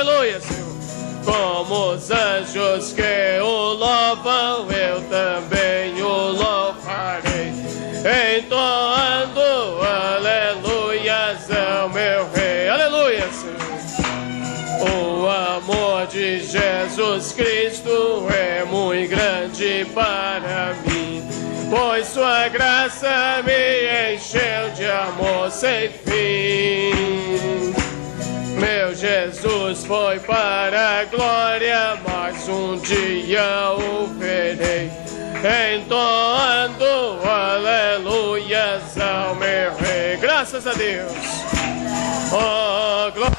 aleluia, Senhor. Como os anjos que o louvam, eu também o louvarei, entoando aleluias ao meu Rei. Aleluia, Senhor. O amor de Jesus Cristo é muito grande para mim, pois sua graça me encheu de amor sem fim. Meu Jesus foi para a glória, mas um dia o verei, entoando aleluias ao meu Rei. Graças a Deus. Oh, glória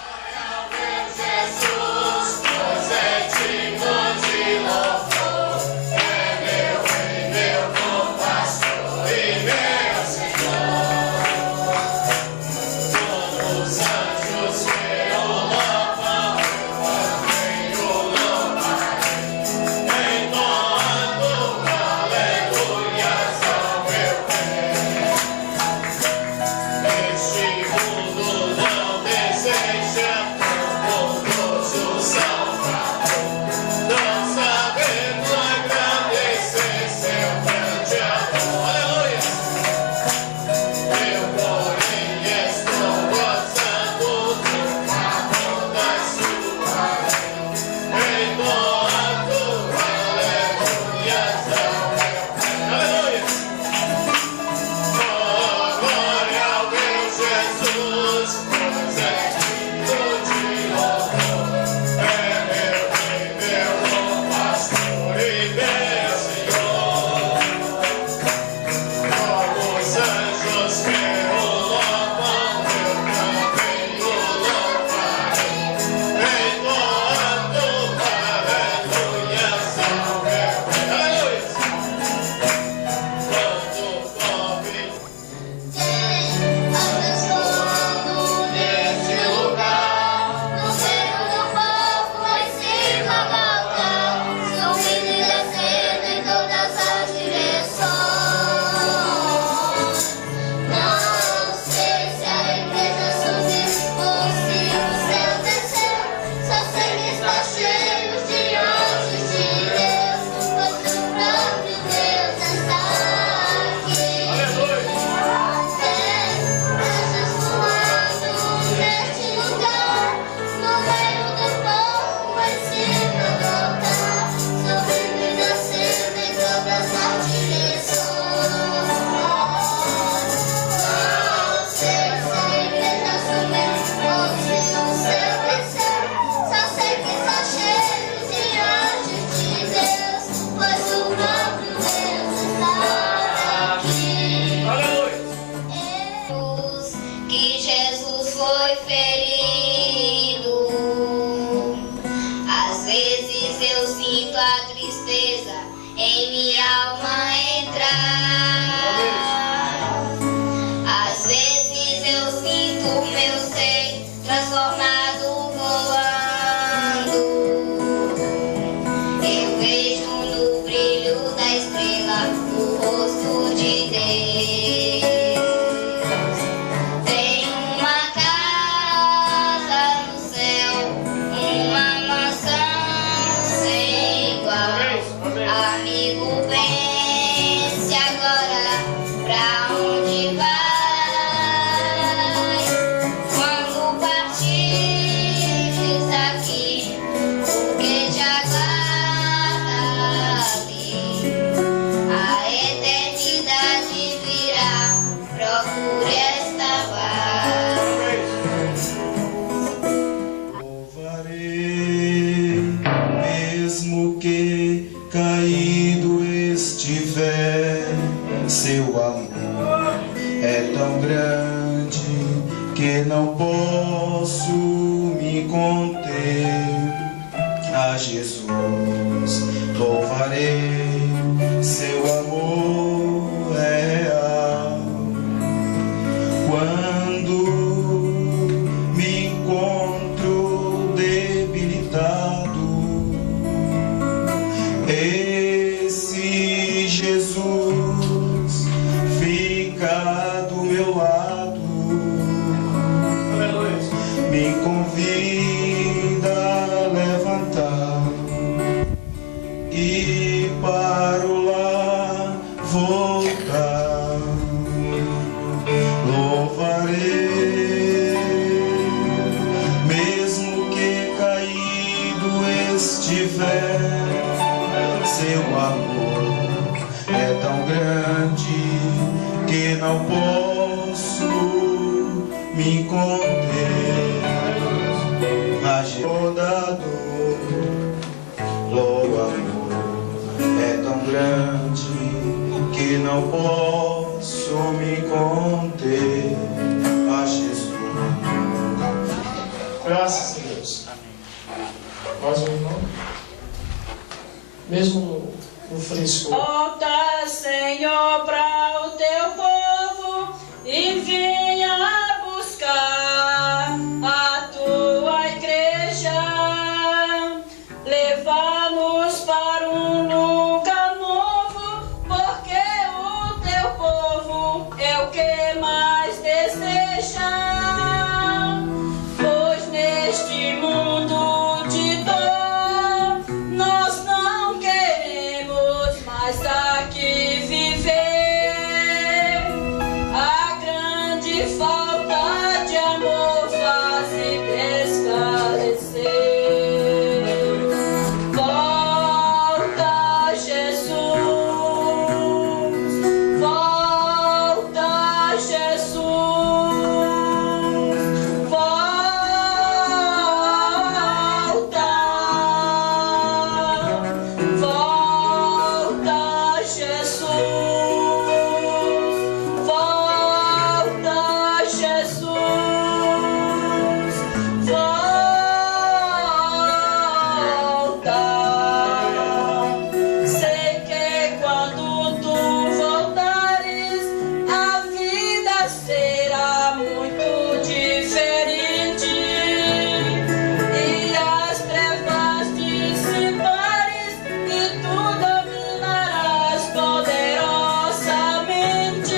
ao meu Jesus, pois é digno de louvor. É meu Rei, meu bom pastor e meu Senhor. Como os anjos que o louvam, eu também o louvarei, entoando aleluias ao meu Rei. Este mundo não deseja tão bondoso Salvador, não sabendo agradecer seu grande amor. Aleluia! Eu, porém, estou gozando do amor da sua lei, entoando aleluias ao meu Rei. Aleluia! Oh, glória ao meu Jesus, pois é digno de louvor. É meu Rei, meu bom pastor e meu Senhor. Como os anjos que o louvam, eu também o louvarei, entoando aleluias ao meu Rei. Aleluia! Quando pobre abençoando neste lugar, no meio do povo vai se cavalgar, subindo e descendo em todas as direções. Não sei se a igreja subiu ou se o céu desceu, só sei que está cheio de anjos de Deus, pois o próprio Deus está aqui. Anjos voando neste lugar, no meio do povo vai se cavalgar, subindo e descendo em todas as direções. Não sei se a igreja subiu ou se o céu desceu, só sei que está cheio de anjos de Deus, pois o próprio Deus está aqui. Que Jesus foi ferido. Às vezes eu sinto a tristeza em minha alma entrar. Às vezes eu sinto o meu ser transformado voando. Eu vejo no brilho da estrela o rosto de Deus. Tem uma casa no céu, uma mansão sem igual. Amigo, pense agora pra onde vai. Quando partires daqui, o que te aguarda ali? A eternidade virá, procure esta paz. Louvarei, mesmo que caído estiver, seu amor é tão grande que não posso me conter. A Jesus louvarei, seu amor é real. Quando me encontro debilitado, esse Jesus fica do meu lado, me convida toda dor, logo amor é tão grande que não posso me conter. A Jesus. Graças a Deus. Mais um irmão. Mesmo no fresco. Volta, Senhor, para o teu povo e venha buscar a tua igreja. Leva-nos para um lugar novo, porque o teu povo é o que mais deseja. Pois neste mundo de dor, nós não queremos mais aqui viver. A grande falta de amor faz desfalecer. Volta, Jesus. Volta, Jesus. Volta, Jesus. Volta, Jesus. Volta. Sei que quando tu voltares, a vida será muito diferente e as trevas dissipares e tu dominarás poderosamente.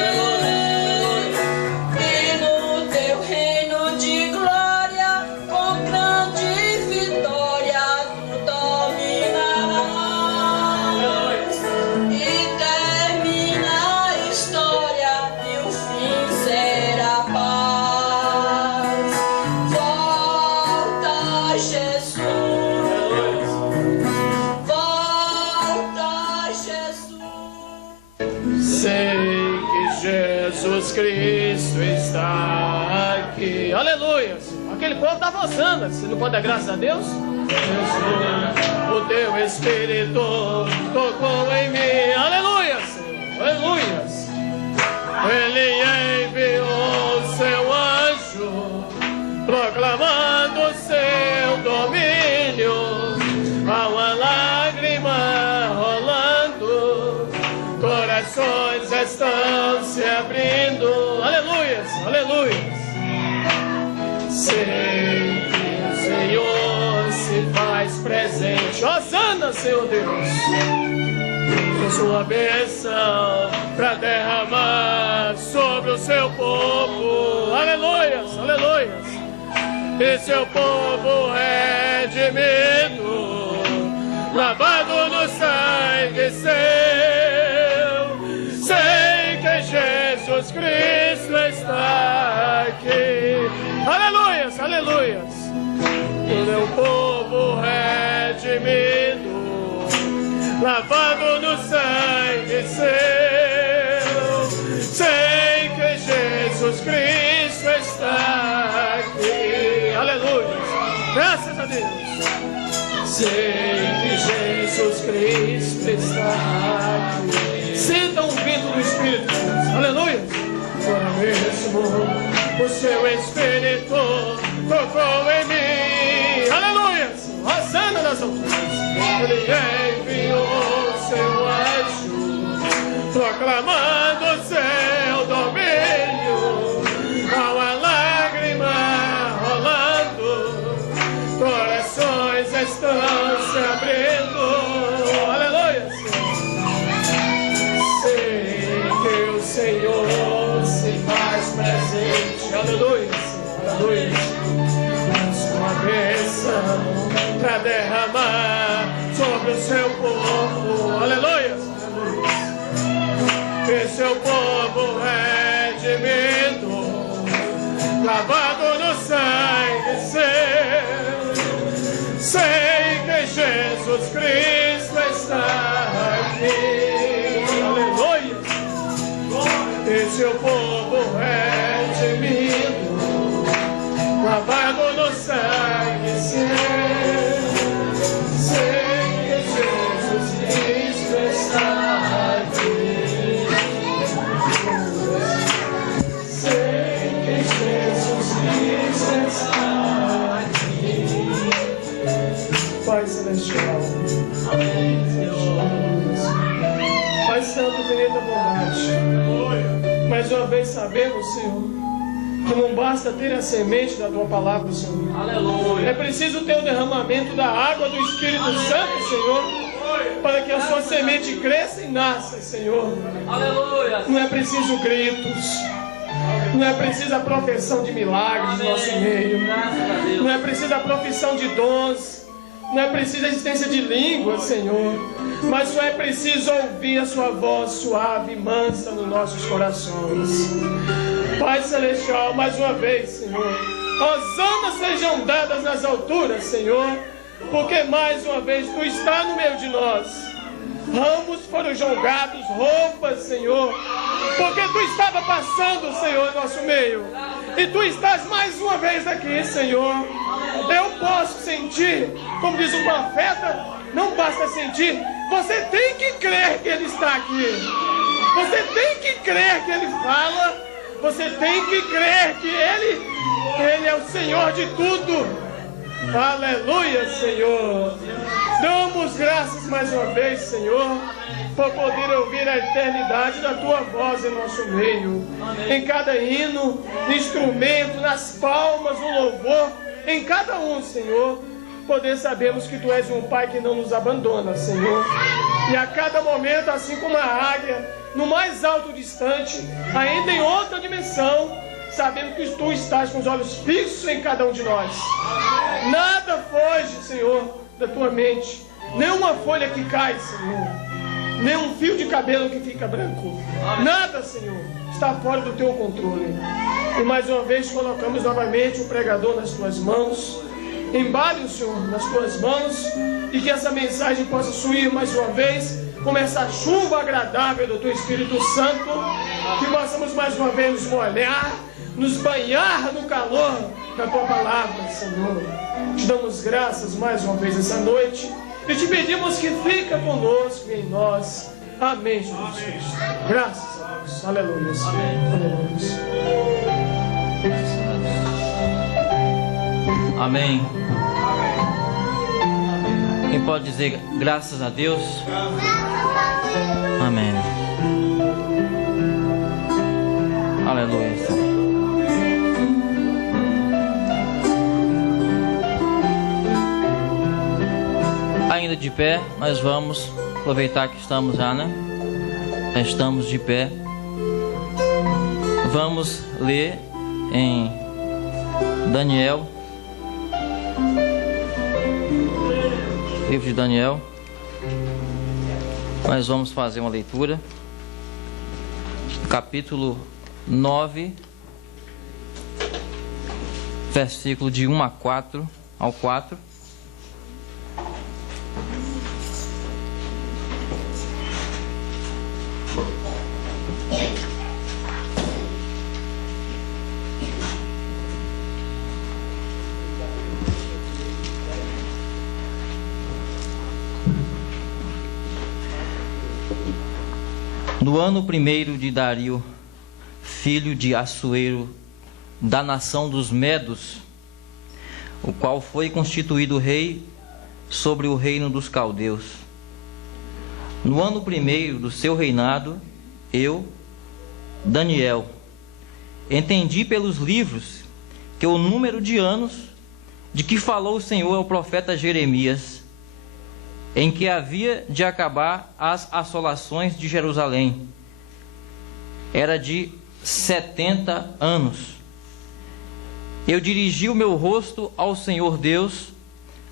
E no teu reino de glória, com grande vitória, tu dominarás. E termina a história e o fim será paz. Volta, Jesus. Volta, Jesus. Sei que Jesus Cristo está aqui. Aleluia. Aquele povo está avançando. Você não pode dar graças a Deus? Jesus, o teu Espírito tocou em mim. Aleluia, Senhor. Aleluia. Ele enviou seu anjo, proclamando seu domínio. Há uma lágrima rolando, corações estão se abrindo. Aleluia, aleluia. Sei que o Senhor se faz presente. Hosana, Senhor Deus, com sua bênção para derramar sobre o seu povo. Aleluia, aleluia. E seu povo redimido, lavado no sangue seu. Sei que Jesus Cristo está aqui. Aleluia, aleluia. O meu povo redimido, lavado no sangue seu. Sei que Jesus Cristo está aqui. Aleluia. Graças a Deus. Sei que Jesus Cristo está aqui. Sinta um vento do Espírito de Deus. Aleluia. Agora mesmo o seu Espírito tocou em mim. Aleluia. Hosana nas alturas. Ele enviou seu anjo, proclamando seu domínio. Há uma lágrima rolando, corações estão se abrindo. Aleluia. Sei que o Senhor se faz presente. Aleluia. Aleluia. Sua bênção para derramar sobre o seu povo. Aleluia. E seu povo redimido, lavado no sangue seu. Sei que Jesus Cristo está aqui. Aleluia. E seu povo redimido, lavado no sangue seu. Pai Celestial. Pai Santo, infinita bondade. Mais uma vez sabemos, Senhor, que não basta ter a semente da Tua Palavra, Senhor. Aleluia. É preciso ter o derramamento da água do Espírito Santo, Senhor, para que a sua semente cresça e nasça, Senhor. Aleluia. Não é preciso gritos, não é preciso a profissão de milagres no nosso meio, Graças a Deus. não é preciso a profissão de dons, não é preciso a existência de línguas, Senhor, mas só é preciso ouvir a sua voz suave e mansa nos nossos corações. Pai Celestial, mais uma vez, Senhor, hosanas sejam dadas nas alturas, Senhor, porque mais uma vez Tu está no meio de nós. Ramos foram jogados, roupas, Senhor, porque Tu estava passando, Senhor, em nosso meio, e Tu estás mais uma vez aqui, Senhor. Eu posso sentir, como diz o profeta, não basta sentir, você tem que crer que Ele está aqui, você tem que crer que Ele fala, você tem que crer que Ele é o Senhor de tudo. Aleluia, Senhor. Damos graças mais uma vez, Senhor, por poder ouvir a eternidade da Tua voz em nosso meio. Em cada hino, instrumento, nas palmas, no louvor, em cada um, Senhor, poder sabermos que Tu és um Pai que não nos abandona, Senhor. E a cada momento, assim como a águia, no mais alto distante, ainda em outra dimensão, sabendo que Tu estás com os olhos fixos em cada um de nós. Nada foge, Senhor, da Tua mente. Nenhuma folha que cai, Senhor. Nenhum fio de cabelo que fica branco. Nada, Senhor, está fora do Teu controle. E mais uma vez colocamos novamente o pregador nas Tuas mãos. Embale o Senhor nas Tuas mãos e que essa mensagem possa fluir mais uma vez como essa chuva agradável do Teu Espírito Santo, que possamos mais uma vez nos molhar, nos banhar no calor da Tua Palavra, Senhor. Te damos graças mais uma vez essa noite e Te pedimos que fica conosco e em nós. Amém, Jesus Cristo. Graças a Deus. Aleluia. Amém. Quem pode dizer graças a Deus? Amém. Aleluia. Ainda de pé, nós vamos aproveitar que estamos já, né? Já estamos de pé. Vamos ler em Daniel, livro de Daniel. Nós vamos fazer uma leitura, capítulo 9, versículo de 1 ao 4. No ano 1º de Dario, filho de Assuero, da nação dos Medos, o qual foi constituído rei sobre o reino dos caldeus. No ano 1º do seu reinado, eu, Daniel, entendi pelos livros que o número de anos de que falou o Senhor ao profeta Jeremias, em que havia de acabar as assolações de Jerusalém, era de 70 anos. Eu dirigi o meu rosto ao Senhor Deus,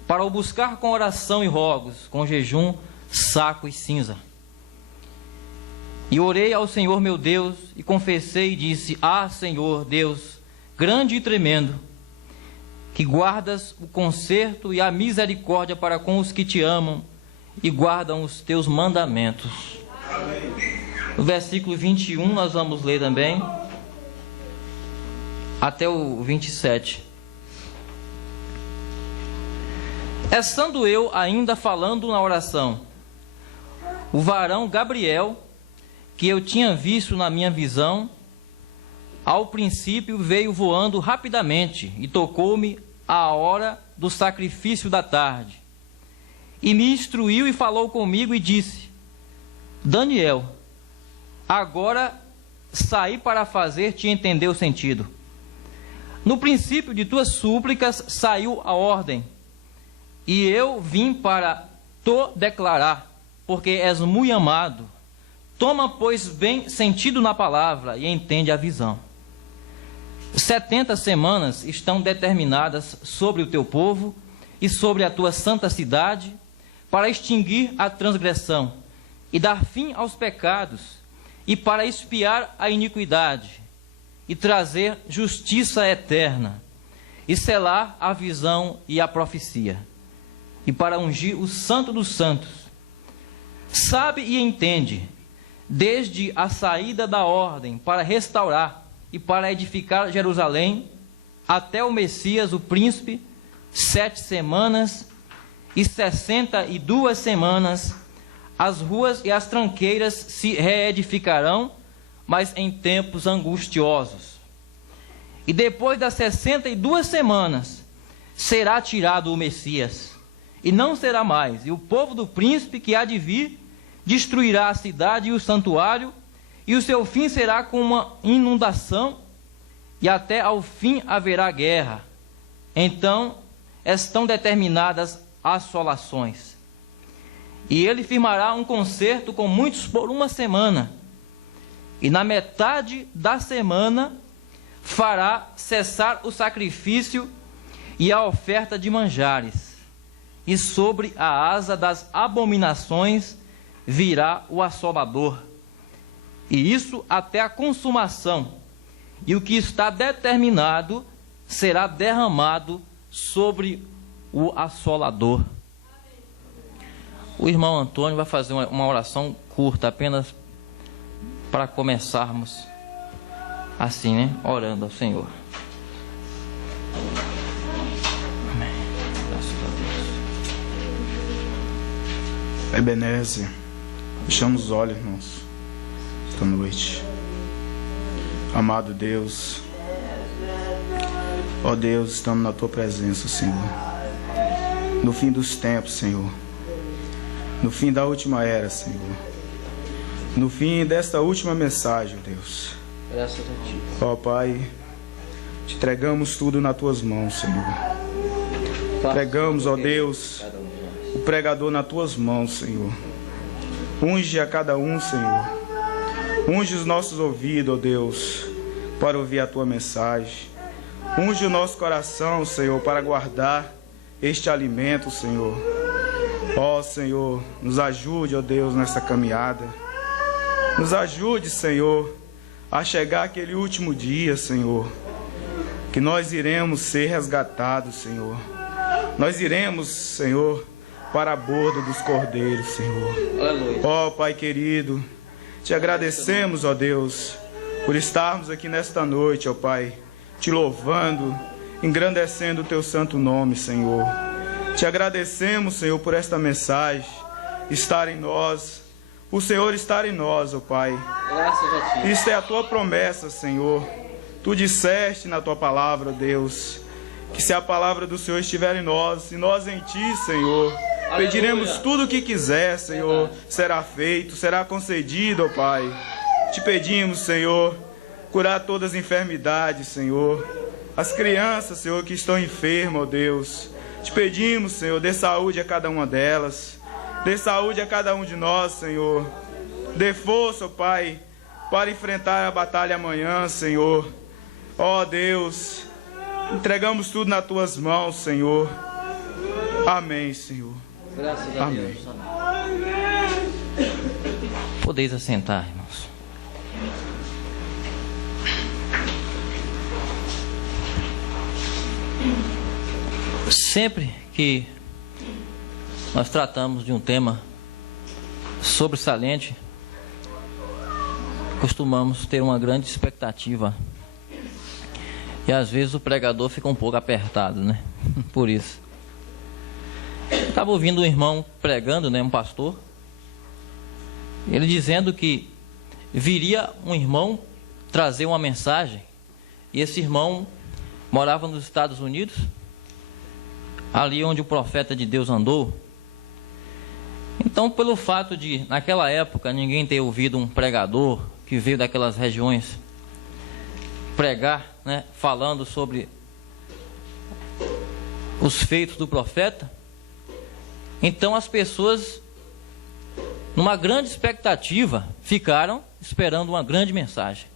para o buscar com oração e rogos, com jejum, saco e cinza. E orei ao Senhor meu Deus, e confessei e disse: Ah, Senhor Deus, grande e tremendo, que guardas o conserto e a misericórdia para com os que te amam e guardam os teus mandamentos. Amém. No versículo 21 nós vamos ler também até o 27. Estando eu ainda falando na oração, o varão Gabriel, que eu tinha visto na minha visão, ao princípio veio voando rapidamente e tocou-me à hora do sacrifício da tarde, e me instruiu e falou comigo e disse: Daniel, agora saí para fazer-te entender o sentido. No princípio de tuas súplicas saiu a ordem, e eu vim para te declarar, porque és muito amado. Toma, pois, bem sentido na palavra e entende a visão. 70 semanas estão determinadas sobre o teu povo e sobre a tua santa cidade, para extinguir a transgressão e dar fim aos pecados, e para expiar a iniquidade, e trazer justiça eterna, e selar a visão e a profecia, e para ungir o santo dos santos. Sabe e entende, desde a saída da ordem para restaurar e para edificar Jerusalém, até o Messias, o príncipe, 7 semanas e 62 semanas, as ruas e as tranqueiras se reedificarão, mas em tempos angustiosos. E depois das 62 semanas, será tirado o Messias, e não será mais. E o povo do príncipe que há de vir destruirá a cidade e o santuário, e o seu fim será com uma inundação, e até ao fim haverá guerra. Então estão determinadas assolações. E ele firmará um concerto com muitos por 1 semana, e na metade da semana fará cessar o sacrifício e a oferta de manjares, e sobre a asa das abominações virá o assolador, e isso até a consumação, e o que está determinado será derramado sobre o assolador. O irmão Antônio vai fazer uma oração curta, apenas para começarmos assim, né? Orando ao Senhor. Amém. Graças a Deus. Ebenezer, fechamos os olhos, irmãos, esta noite. Amado Deus, ó Deus, estamos na Tua presença, Senhor. No fim dos tempos, Senhor. No fim da última era, Senhor. No fim desta última mensagem, Deus. Graças a Ti. Ó Pai, te entregamos tudo nas Tuas mãos, Senhor. Entregamos, ó Deus, o pregador nas Tuas mãos, Senhor. Unge a cada um, Senhor. Unge os nossos ouvidos, ó Deus, para ouvir a Tua mensagem. Unge o nosso coração, Senhor, para guardar este alimento, Senhor. Ó Senhor, nos ajude, ó Deus, nessa caminhada. Nos ajude, Senhor, a chegar aquele último dia, Senhor, que nós iremos ser resgatados, Senhor. Nós iremos, Senhor, para a borda dos cordeiros, Senhor. Ó Pai querido, te agradecemos, ó Deus, por estarmos aqui nesta noite, ó Pai, te louvando, engrandecendo o Teu santo nome, Senhor. Te agradecemos, Senhor, por esta mensagem estar em nós, o Senhor estar em nós, ó Pai. Graças a Ti. Isto é a Tua promessa, Senhor. Tu disseste na Tua palavra, ó Deus, que se a palavra do Senhor estiver em nós, e nós em Ti, Senhor, pediremos tudo o que quiser, Senhor, será feito, será concedido, ó Pai. Te pedimos, Senhor, curar todas as enfermidades, Senhor. As crianças, Senhor, que estão enfermas, ó Deus. Te pedimos, Senhor, dê saúde a cada uma delas. Dê saúde a cada um de nós, Senhor. Dê força, ó Pai, para enfrentar a batalha amanhã, Senhor. Ó Deus, entregamos tudo nas Tuas mãos, Senhor. Amém, Senhor. Graças a Amém. Deus. Podeis assentar, irmãos. Sempre que nós tratamos de um tema sobressalente, costumamos ter uma grande expectativa. E às vezes o pregador fica um pouco apertado, né? Por isso. Eu estava ouvindo um irmão pregando, né? Um pastor. Ele dizendo que viria um irmão trazer uma mensagem. E esse irmão morava nos Estados Unidos, ali onde o profeta de Deus andou. Então, pelo fato de, naquela época, ninguém ter ouvido um pregador que veio daquelas regiões pregar, né, falando sobre os feitos do profeta, então as pessoas, numa grande expectativa, ficaram esperando uma grande mensagem.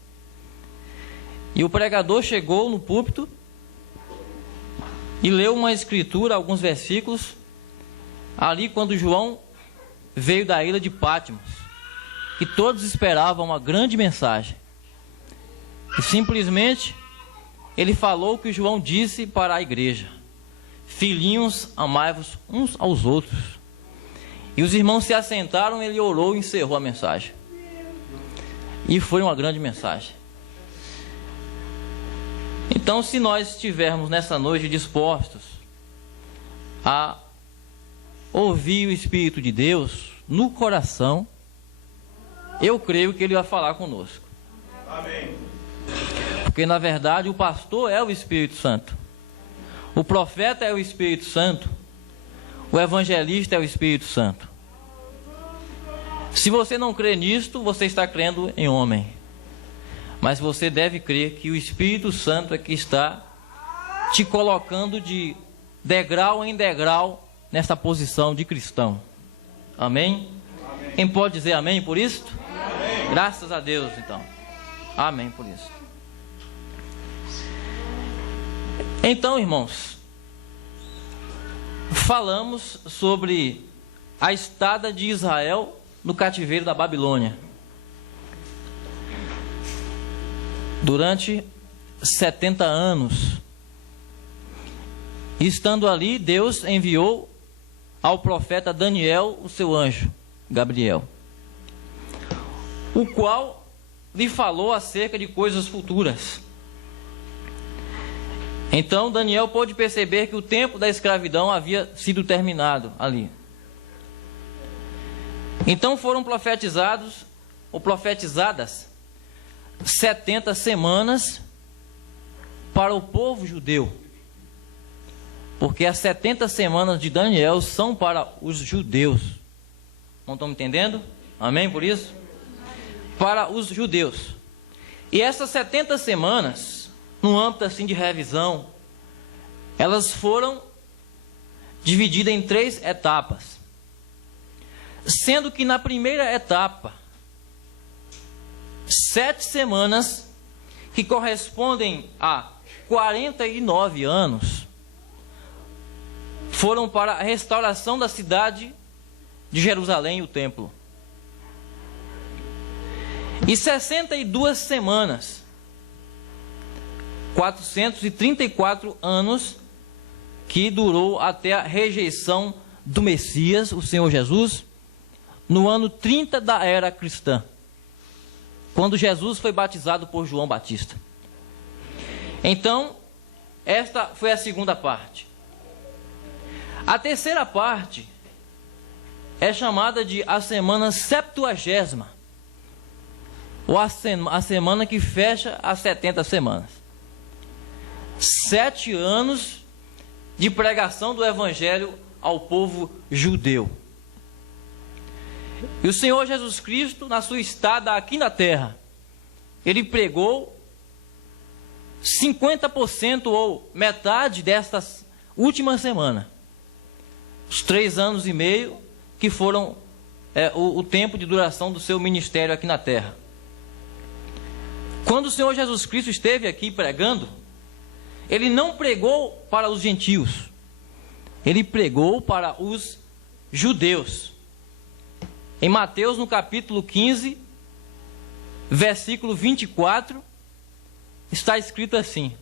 E o pregador chegou no púlpito e leu uma escritura, alguns versículos, ali quando João veio da ilha de Patmos, que todos esperavam uma grande mensagem. E simplesmente ele falou o que João disse para a igreja: filhinhos, amai-vos uns aos outros. E os irmãos se assentaram, ele orou e encerrou a mensagem. E foi uma grande mensagem. Então, se nós estivermos nessa noite dispostos a ouvir o Espírito de Deus no coração, eu creio que Ele vai falar conosco. Amém. Porque na verdade o pastor é o Espírito Santo, o profeta é o Espírito Santo, o evangelista é o Espírito Santo. Se você não crê nisto, você está crendo em homem. Mas você deve crer que o Espírito Santo é que está te colocando de degrau em degrau nessa posição de cristão. Amém? Amém. Quem pode dizer amém por isso? Amém. Graças a Deus, então. Amém por isso. Então, irmãos, falamos sobre a estada de Israel no cativeiro da Babilônia. Durante 70 anos. Estando ali, Deus enviou ao profeta Daniel o seu anjo, Gabriel, o qual lhe falou acerca de coisas futuras. Então Daniel pôde perceber que o tempo da escravidão havia sido terminado ali. Então foram profetizadas 70 semanas para o povo judeu. Porque as 70 semanas de Daniel são para os judeus. Não estão me entendendo? Amém por isso? Para os judeus. E essas 70 semanas, no âmbito assim de revisão, elas foram divididas em 3 etapas. Sendo que na primeira etapa, 7 semanas, que correspondem a 49 anos, foram para a restauração da cidade de Jerusalém e o templo. E 62 semanas, 434 anos, que durou até a rejeição do Messias, o Senhor Jesus, no ano 30 da era cristã, quando Jesus foi batizado por João Batista. Então, esta foi a segunda parte. A terceira parte é chamada de a semana septuagésima, ou a semana que fecha as 70 semanas. 7 anos de pregação do Evangelho ao povo judeu. E o Senhor Jesus Cristo, na sua estada aqui na terra, Ele pregou 50% ou metade destas últimas semanas. Os 3 anos e meio que foram o tempo de duração do seu ministério aqui na terra. Quando o Senhor Jesus Cristo esteve aqui pregando, Ele não pregou para os gentios, Ele pregou para os judeus. Em Mateus, no capítulo 15, versículo 24, está escrito assim: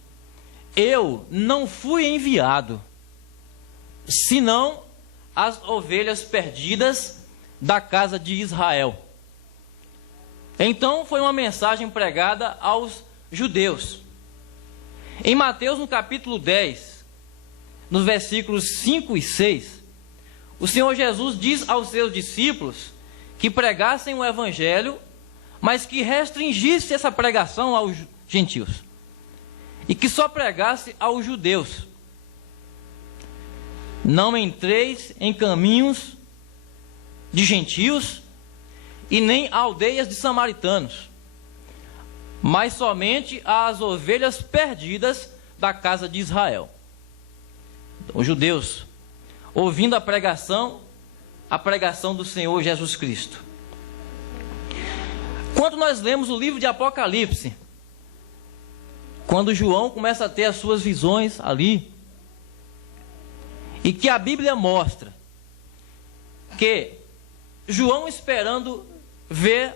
eu não fui enviado, senão as ovelhas perdidas da casa de Israel. Então foi uma mensagem pregada aos judeus. Em Mateus, no capítulo 10, nos versículos 5 e 6, o Senhor Jesus diz aos seus discípulos que pregassem o Evangelho, mas que restringisse essa pregação aos gentios, e que só pregasse aos judeus. Não entreis em caminhos de gentios e nem aldeias de samaritanos, mas somente às ovelhas perdidas da casa de Israel. Os judeus, ouvindo a pregação do Senhor Jesus Cristo. Quando nós lemos o livro de Apocalipse, quando João começa a ter as suas visões ali, e que a Bíblia mostra que João esperando ver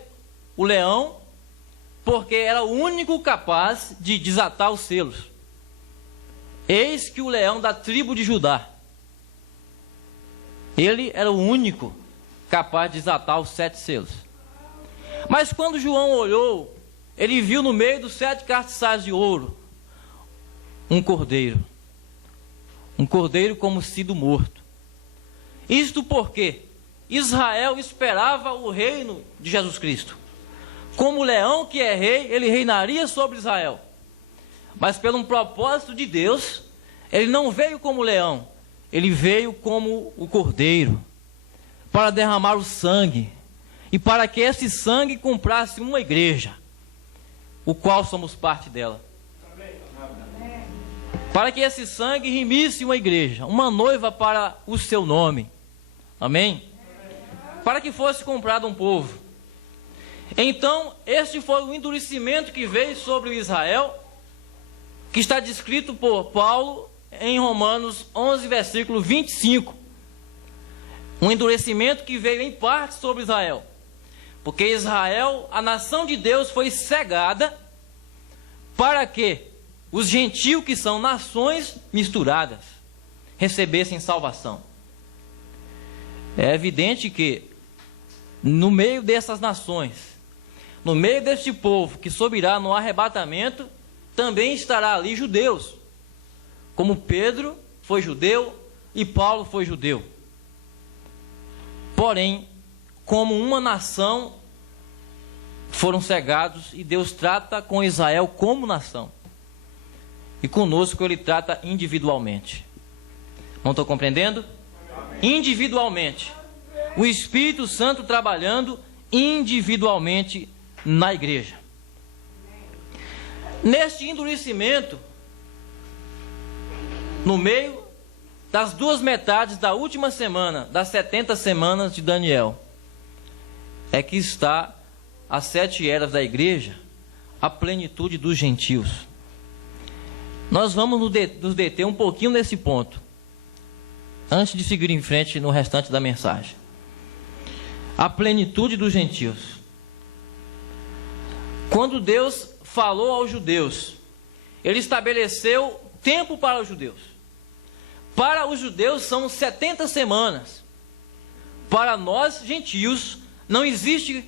o leão, porque era o único capaz de desatar os selos. Eis que o leão da tribo de Judá, ele era o único capaz de desatar os 7 selos. Mas quando João olhou, ele viu no meio dos 7 castiçais de ouro um cordeiro como sido morto. Isto porque Israel esperava o reino de Jesus Cristo. Como leão que é rei, ele reinaria sobre Israel. Mas pelo um propósito de Deus, ele não veio como leão, ele veio como o cordeiro, para derramar o sangue, e para que esse sangue comprasse uma igreja, o qual somos parte dela. Para que esse sangue remisse uma igreja, uma noiva para o seu nome. Amém? Para que fosse comprado um povo. Então, este foi o endurecimento que veio sobre o Israel, que está descrito por Paulo em Romanos 11, versículo 25. Um endurecimento que veio em parte sobre Israel. Porque Israel, a nação de Deus, foi cegada para que os gentios, que são nações misturadas, recebessem salvação. É evidente que no meio dessas nações, no meio deste povo que subirá no arrebatamento, também estará ali judeus, como Pedro foi judeu e Paulo foi judeu. Porém, como uma nação, foram cegados, e Deus trata com Israel como nação. E conosco ele trata individualmente. Não estou compreendendo? Individualmente. O Espírito Santo trabalhando individualmente na igreja. Neste endurecimento, no meio das 2 metades da última semana, das 70 semanas de Daniel, é que está as 7 eras da igreja, a plenitude dos gentios. Nós vamos nos deter um pouquinho nesse ponto, antes de seguir em frente no restante da mensagem. A plenitude dos gentios. Quando Deus falou aos judeus, ele estabeleceu tempo para os judeus. Para os judeus são 70 semanas. Para nós, gentios, não existe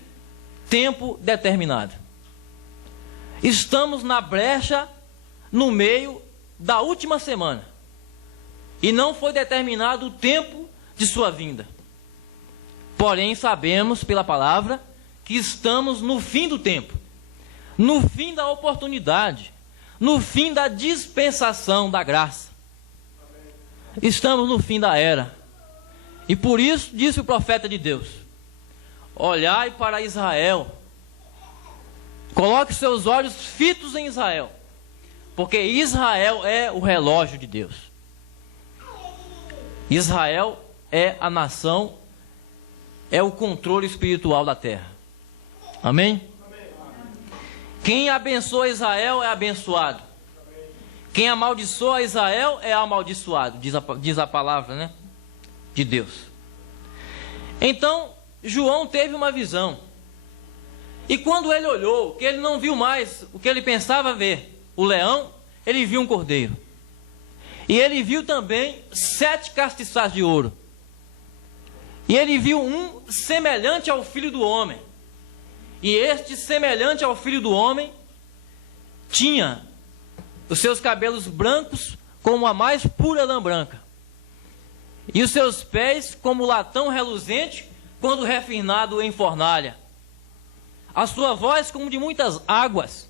tempo determinado. Estamos na brecha, no meio da última semana. E não foi determinado o tempo de sua vinda. Porém, sabemos pela palavra que estamos no fim do tempo, no fim da oportunidade, no fim da dispensação da graça. Estamos no fim da era. E por isso disse o profeta de Deus: olhai para Israel, coloque seus olhos fitos em Israel, porque Israel é o relógio de Deus. Israel é a nação, é o controle espiritual da terra. Amém? Quem abençoa Israel é abençoado. Quem amaldiçoa Israel é amaldiçoado, diz a palavra, né, de Deus. Então, João teve uma visão. E quando ele olhou, que ele não viu mais o que ele pensava ver, o leão, ele viu um cordeiro. E ele viu também 7 castiçais de ouro. E ele viu um semelhante ao Filho do Homem. E este semelhante ao Filho do Homem tinha os seus cabelos brancos como a mais pura lã branca, e os seus pés como latão reluzente quando refinado em fornalha, a sua voz como de muitas águas,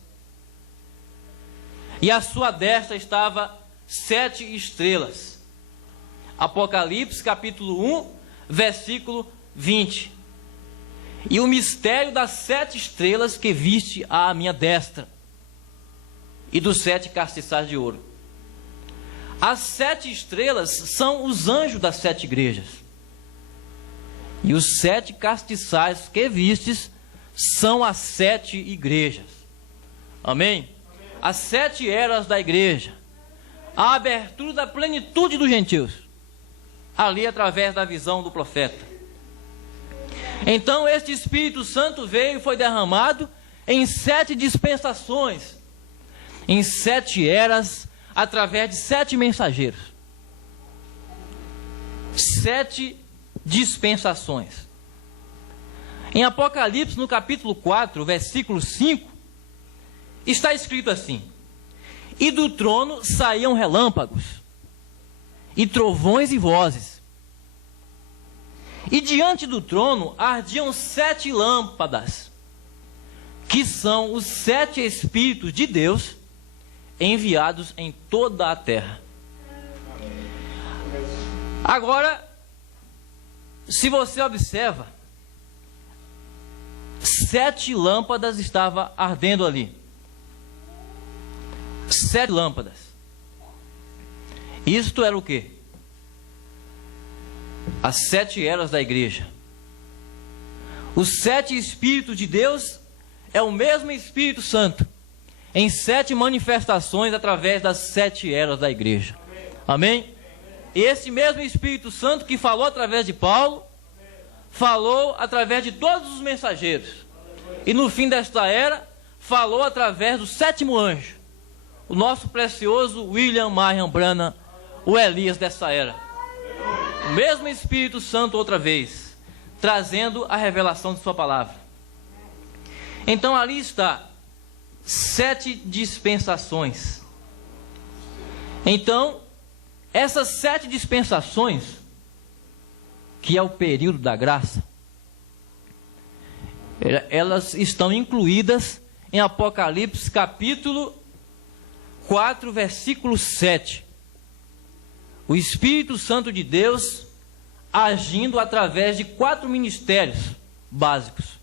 e à sua destra estava 7 estrelas. Apocalipse capítulo 1, versículo 20. E o mistério das 7 estrelas que viste à minha destra, e dos 7 castiçais de ouro. As 7 estrelas são os anjos das 7 igrejas. E os 7 castiçais que vistes são as 7 igrejas. Amém? As 7 eras da igreja. A abertura da plenitude dos gentios. Ali através da visão do profeta. Então este Espírito Santo veio e foi derramado em 7 dispensações, em 7 eras, através de 7 mensageiros. 7 dispensações. Em Apocalipse, no capítulo 4, versículo 5, está escrito assim: e do trono saíam relâmpagos, e trovões e vozes. E diante do trono ardiam 7 lâmpadas, que são os 7 Espíritos de Deus enviados em toda a terra. Agora, se você observa, 7 lâmpadas estavam ardendo ali. 7 lâmpadas. Isto era o quê? As 7 eras da igreja. Os 7 Espíritos de Deus é o mesmo Espírito Santo, em 7 manifestações através das 7 eras da igreja. Amém? Esse mesmo Espírito Santo que falou através de Paulo, falou através de todos os mensageiros. E no fim desta era, falou através do 7º anjo, o nosso precioso William Marion Branham, o Elias dessa era. O mesmo Espírito Santo outra vez, trazendo a revelação de sua palavra. Então ali está 7 dispensações. Então, essas 7 dispensações, que é o período da graça, elas estão incluídas em Apocalipse capítulo 4, versículo 7. O Espírito Santo de Deus agindo através de 4 ministérios básicos.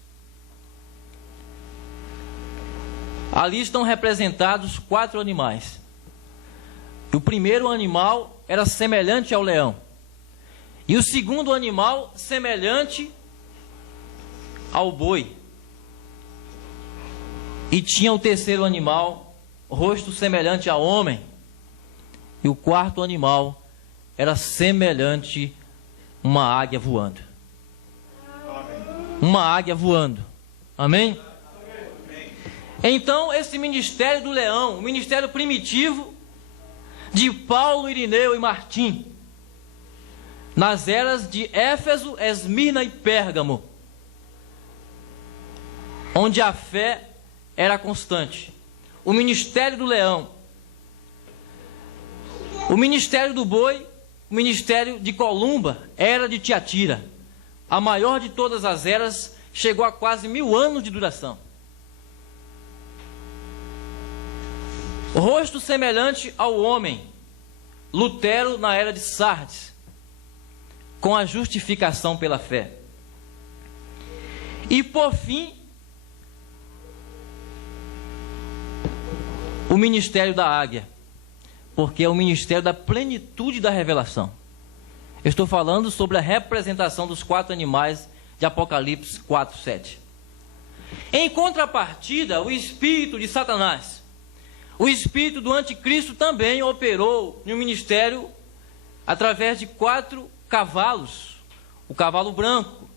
Ali estão representados 4 animais. O primeiro animal era semelhante ao leão. E o segundo animal semelhante ao boi. E tinha o terceiro animal, rosto semelhante ao homem. E o quarto animal era semelhante a uma águia voando. Uma águia voando. Amém? Então, esse ministério do leão, o ministério primitivo de Paulo, Irineu e Martim, nas eras de Éfeso, Esmirna e Pérgamo, onde a fé era constante. O ministério do leão, o ministério do boi, o ministério de Columba, era de Tiatira. A maior de todas as eras, chegou a quase 1000 anos de duração. Rosto semelhante ao homem, Lutero na era de Sardes, com a justificação pela fé. E por fim, o ministério da águia, porque é o ministério da plenitude da revelação. Eu estou falando sobre a representação dos 4 animais de Apocalipse 4, 7. Em contrapartida, o espírito de Satanás, o espírito do anticristo também operou no ministério através de 4 cavalos. O cavalo branco,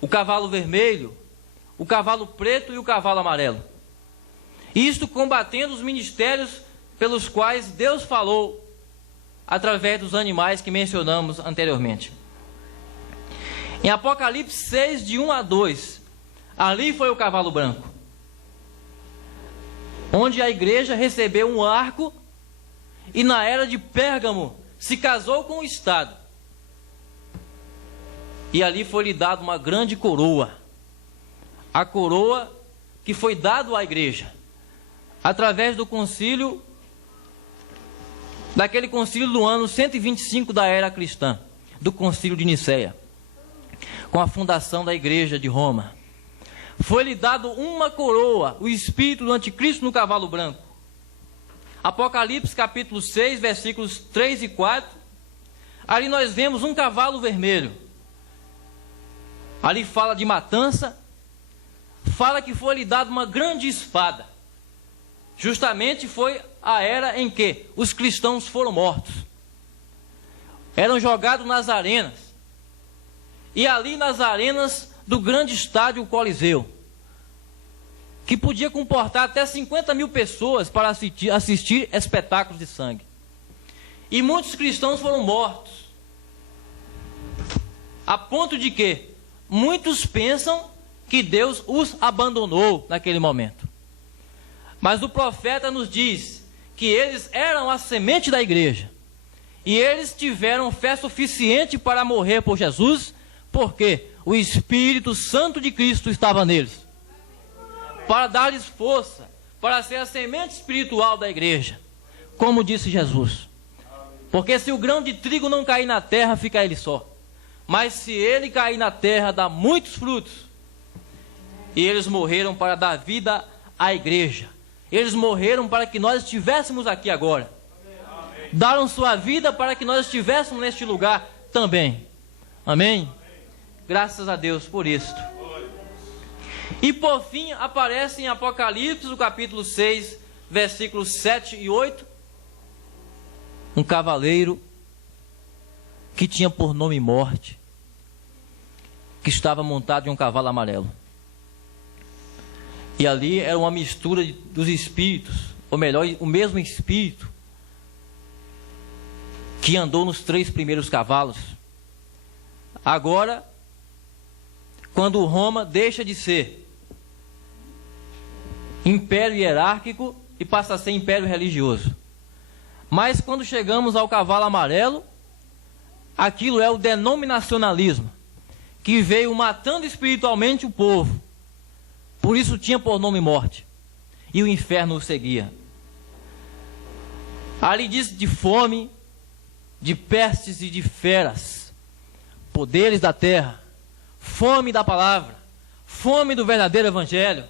o cavalo vermelho, o cavalo preto e o cavalo amarelo. Isto combatendo os ministérios pelos quais Deus falou através dos animais que mencionamos anteriormente. Em Apocalipse 6, de 1 a 2, ali foi o cavalo branco, onde a igreja recebeu um arco e na era de Pérgamo se casou com o Estado. E ali foi lhe dada uma grande coroa, a coroa que foi dada à igreja, através do concílio, daquele concílio do ano 125 da era cristã, do concílio de Nicéia. com a fundação da igreja de Roma. Foi-lhe dado uma coroa, o espírito do anticristo no cavalo branco. Apocalipse capítulo 6, versículos 3 e 4. Ali nós vemos um cavalo vermelho. Ali fala de matança. Fala que foi-lhe dado uma grande espada. Justamente foi a era em que os cristãos foram mortos. Eram jogados nas arenas. E ali nas arenas do grande estádio Coliseu, que podia comportar até 50 mil pessoas para assistir espetáculos de sangue. E muitos cristãos foram mortos. A ponto de que muitos pensam que Deus os abandonou naquele momento. Mas o profeta nos diz que eles eram a semente da igreja. E eles tiveram fé suficiente para morrer por Jesus, porque o Espírito Santo de Cristo estava neles. Para dar-lhes força, para ser a semente espiritual da igreja. Como disse Jesus. Porque se o grão de trigo não cair na terra, fica ele só. Mas se ele cair na terra, dá muitos frutos. E eles morreram para dar vida à igreja. Eles morreram para que nós estivéssemos aqui agora. Daram sua vida para que nós estivéssemos neste lugar também. Amém? Graças a Deus por isto. E por fim aparece em Apocalipse, no capítulo 6, versículos 7 e 8, um cavaleiro que tinha por nome Morte, que estava montado em um cavalo amarelo. E ali era uma mistura dos espíritos, ou melhor, o mesmo espírito que andou nos 3 primeiros cavalos. Agora, quando Roma deixa de ser império hierárquico e passa a ser império religioso. Mas quando chegamos ao cavalo amarelo, aquilo é o denominacionalismo, que veio matando espiritualmente o povo. Por isso tinha por nome Morte. E o inferno o seguia. Ali diz de fome, de pestes e de feras, poderes da terra, fome da palavra, fome do verdadeiro evangelho,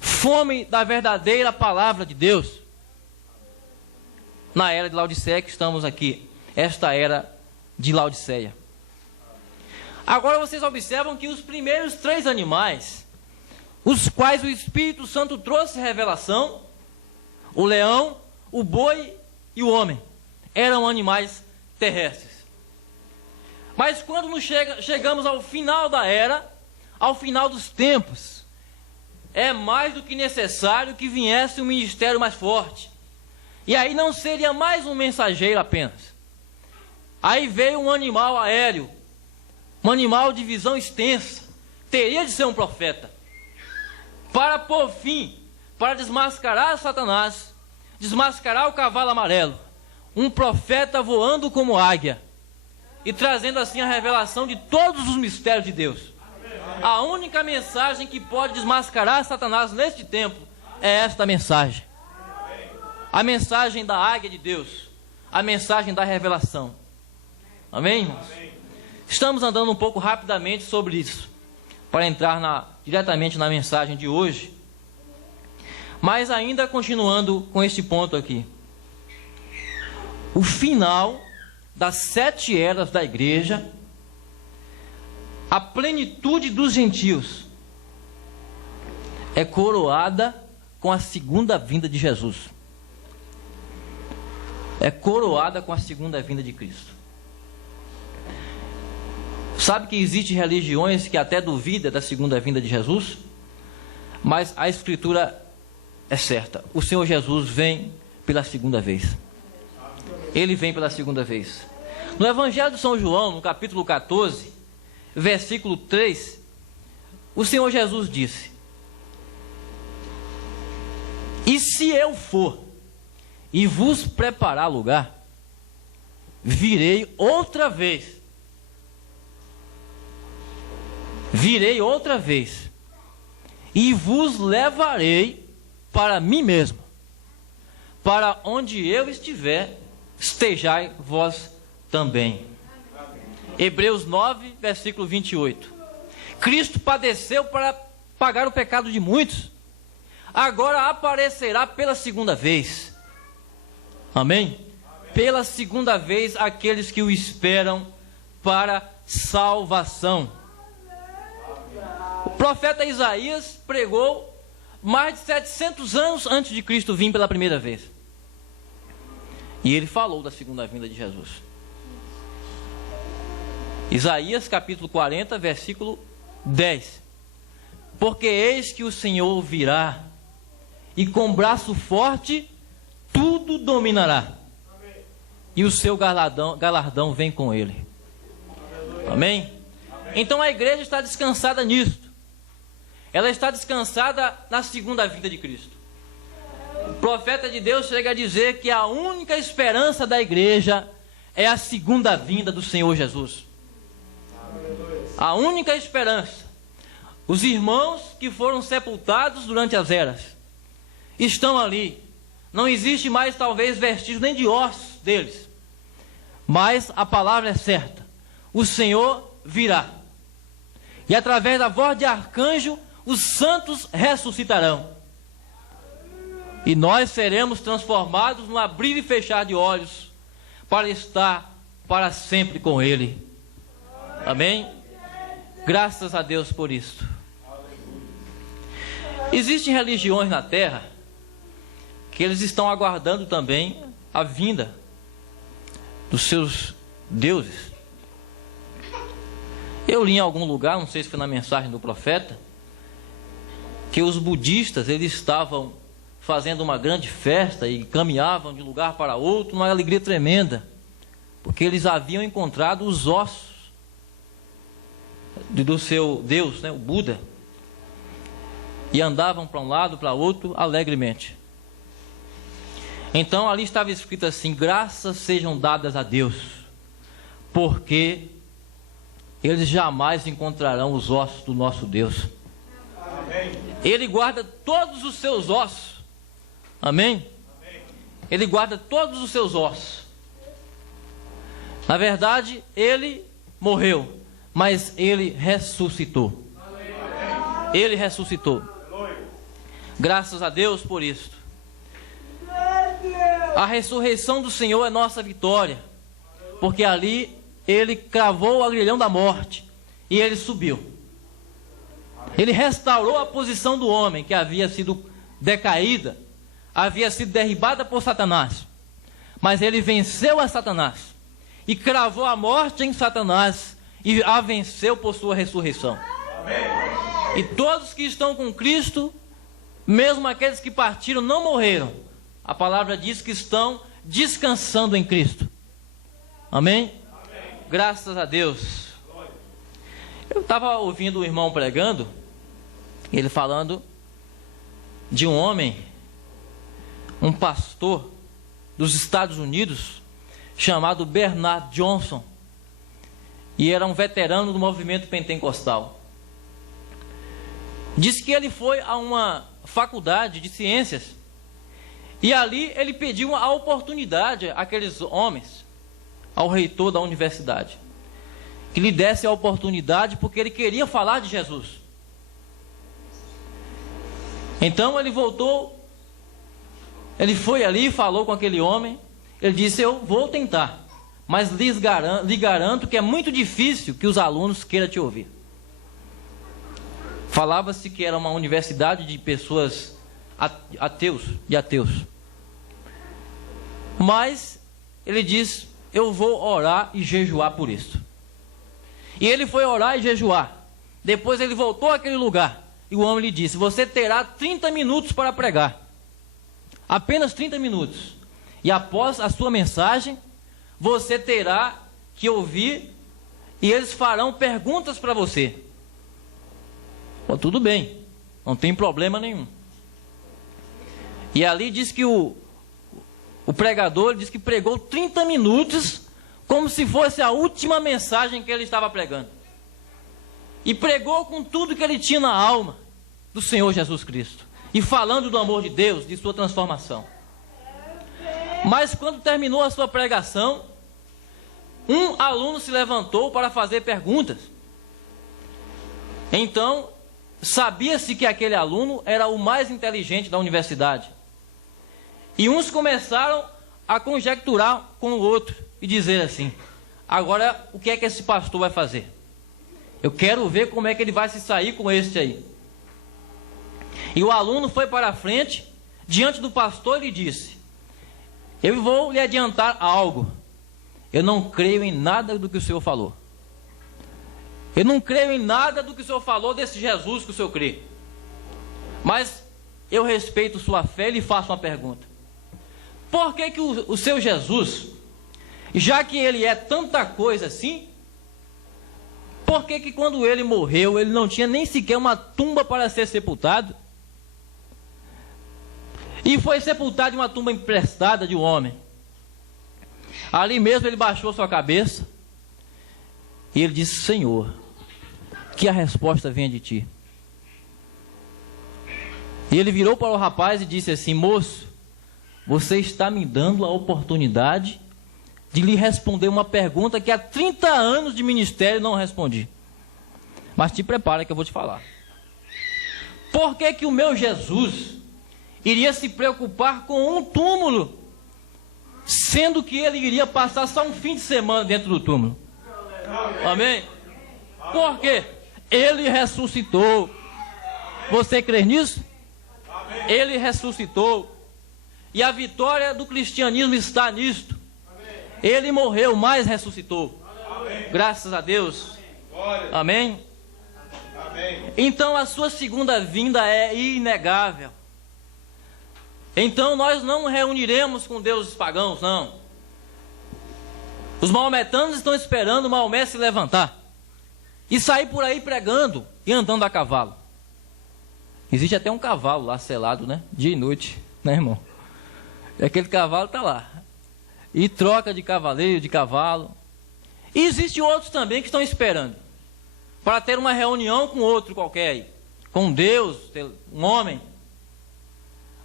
fome da verdadeira palavra de Deus. Na era de Laodiceia que estamos aqui, esta era de Laodiceia. Agora vocês observam que os primeiros 3 animais, os quais o Espírito Santo trouxe revelação, o leão, o boi e o homem, eram animais terrestres. Mas quando chegamos ao final da era, ao final dos tempos, é mais do que necessário que viesse um ministério mais forte. E aí não seria mais um mensageiro apenas. Aí veio um animal aéreo, um animal de visão extensa, teria de ser um profeta. Para por fim, para desmascarar Satanás, desmascarar o cavalo amarelo, um profeta voando como águia, e trazendo assim a revelação de todos os mistérios de Deus. A única mensagem que pode desmascarar Satanás neste tempo é esta mensagem. A mensagem da águia de Deus. A mensagem da revelação. Amém, irmãos? Estamos andando um pouco rapidamente sobre isso, para entrar diretamente na mensagem de hoje. Mas ainda continuando com este ponto aqui. O final das 7 eras da igreja, a plenitude dos gentios, é coroada com a segunda vinda de Jesus. É coroada com a segunda vinda de Cristo. Sabe que existem religiões que até duvidam da segunda vinda de Jesus? Mas a Escritura é certa. O Senhor Jesus vem pela segunda vez. Ele vem pela segunda vez. No Evangelho de São João, no capítulo 14, versículo 3, o Senhor Jesus disse: e se eu for e vos preparar lugar, virei outra vez. Virei outra vez e vos levarei para mim mesmo, para onde eu estiver, estejai vós também. Hebreus 9, versículo 28. Cristo padeceu para pagar o pecado de muitos. Agora aparecerá pela segunda vez. Amém? Pela segunda vez aqueles que o esperam para salvação. O profeta Isaías pregou mais de 700 anos antes de Cristo vir pela primeira vez. E ele falou da segunda vinda de Jesus. Isaías capítulo 40, versículo 10. Porque eis que o Senhor virá, e com braço forte tudo dominará. E o seu galardão vem com ele. Amém? Então a igreja está descansada nisto. Ela está descansada na segunda vinda de Cristo. O profeta de Deus chega a dizer que a única esperança da igreja é a segunda vinda do Senhor Jesus. A única esperança. Os irmãos que foram sepultados durante as eras estão ali. Não existe mais talvez vestígio nem de ossos deles. Mas a palavra é certa. O Senhor virá. E através da voz de arcanjo, os santos ressuscitarão. E nós seremos transformados no abrir e fechar de olhos, para estar para sempre com Ele. Amém? Graças a Deus por isto. Existem religiões na terra que eles estão aguardando também a vinda dos seus deuses. Eu li em algum lugar, não sei se foi na mensagem do profeta, que os budistas, eles estavam fazendo uma grande festa e caminhavam de um lugar para outro, numa alegria tremenda, porque eles haviam encontrado os ossos do seu Deus, né, o Buda, e andavam para um lado, para outro, alegremente. Então ali estava escrito assim: graças sejam dadas a Deus, porque eles jamais encontrarão os ossos do nosso Deus. Amém. Ele guarda todos os seus ossos. Amém? Amém? Ele guarda todos os seus ossos. Na verdade, ele morreu, mas ele ressuscitou. Amém. Ele ressuscitou. Graças a Deus por isso. A ressurreição do Senhor é nossa vitória, porque ali ele cravou o agrilhão da morte e ele subiu. Ele restaurou a posição do homem que havia sido decaída, havia sido derribada por Satanás. Mas ele venceu a Satanás e cravou a morte em Satanás e a venceu por sua ressurreição. Amém. E todos que estão com Cristo, mesmo aqueles que partiram, não morreram. A palavra diz que estão descansando em Cristo. Amém? Amém. Graças a Deus. Eu estava ouvindo o irmão pregando, ele falando de um homem, um pastor dos Estados Unidos, chamado Bernard Johnson, e era um veterano do movimento pentecostal. Diz que ele foi a uma faculdade de ciências, e ali ele pediu a oportunidade àqueles homens, ao reitor da universidade, que lhe desse a oportunidade, porque ele queria falar de Jesus. Então ele voltou, ele foi ali, falou com aquele homem, ele disse: eu vou tentar, mas lhe garanto que é muito difícil que os alunos queiram te ouvir. Falava-se que era uma universidade de pessoas ateus. Mas ele diz: eu vou orar e jejuar por isso. E ele foi orar e jejuar. Depois ele voltou àquele lugar e o homem lhe disse: você terá 30 minutos para pregar. Apenas 30 minutos. E após a sua mensagem, você terá que ouvir e eles farão perguntas para você. Bom, tudo bem, não tem problema nenhum. E ali diz que o pregador diz que pregou 30 minutos, como se fosse a última mensagem que ele estava pregando. E pregou com tudo que ele tinha na alma do Senhor Jesus Cristo. E falando do amor de Deus, de sua transformação. Mas quando terminou a sua pregação, um aluno se levantou para fazer perguntas. Então, sabia-se que aquele aluno era o mais inteligente da universidade. E uns começaram a conjecturar com o outro e dizer assim: agora, o que é que esse pastor vai fazer? Eu quero ver como é que ele vai se sair com este aí. E o aluno foi para a frente, diante do pastor, e disse: eu vou lhe adiantar algo. Eu não creio em nada do que o senhor falou. Eu não creio em nada do que o senhor falou desse Jesus que o senhor crê. Mas eu respeito sua fé e lhe faço uma pergunta. Por que o seu Jesus, já que ele é tanta coisa assim, por que quando ele morreu, ele não tinha nem sequer uma tumba para ser sepultado? E foi sepultado em uma tumba emprestada de um homem. Ali mesmo ele baixou sua cabeça e ele disse: Senhor, que a resposta venha de ti. E ele virou para o rapaz e disse assim: moço, você está me dando a oportunidade de lhe responder uma pergunta que há 30 anos de ministério não respondi. Mas te prepara que eu vou te falar. Por que o meu Jesus iria se preocupar com um túmulo, sendo que ele iria passar só um fim de semana dentro do túmulo? Amém? Por quê? Ele ressuscitou. Você crê nisso? Ele ressuscitou. E a vitória do cristianismo está nisto. Ele morreu, mas ressuscitou. Graças a Deus. Amém? Então a sua segunda vinda é inegável. Então nós não reuniremos com deuses pagãos, não. Os maometanos estão esperando Maomé se levantar e sair por aí pregando e andando a cavalo. Existe até um cavalo lá selado, né? Dia e noite, né, irmão? E aquele cavalo está lá. E troca de cavaleiro, de cavalo. E existem outros também que estão esperando para ter uma reunião com outro qualquer aí, com Deus, um homem.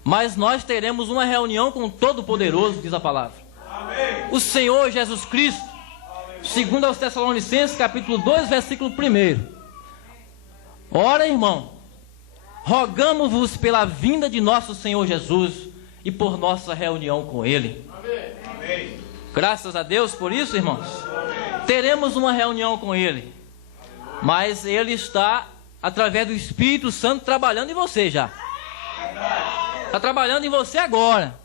Mas nós teremos uma reunião com o Todo-Poderoso, diz a palavra. Amém. O Senhor Jesus Cristo. Segundo aos Tessalonicenses, capítulo 2, versículo 1. Ora, irmão, rogamos-vos pela vinda de nosso Senhor Jesus e por nossa reunião com Ele. Amém. Graças a Deus por isso, irmãos. Amém. Teremos uma reunião com Ele. Mas Ele está, através do Espírito Santo, trabalhando em você já. Está trabalhando em você agora.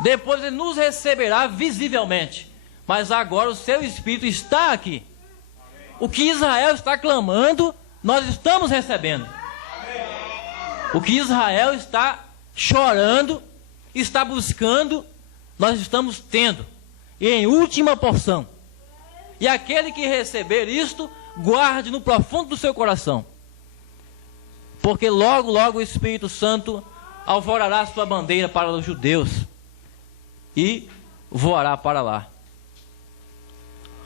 Depois Ele nos receberá visivelmente. Mas agora o seu Espírito está aqui. O que Israel está clamando, nós estamos recebendo. O que Israel está chorando, está buscando, nós estamos tendo. E em última porção. E aquele que receber isto, guarde no profundo do seu coração. Porque logo, logo o Espírito Santo alvorará sua bandeira para os judeus e voará para lá.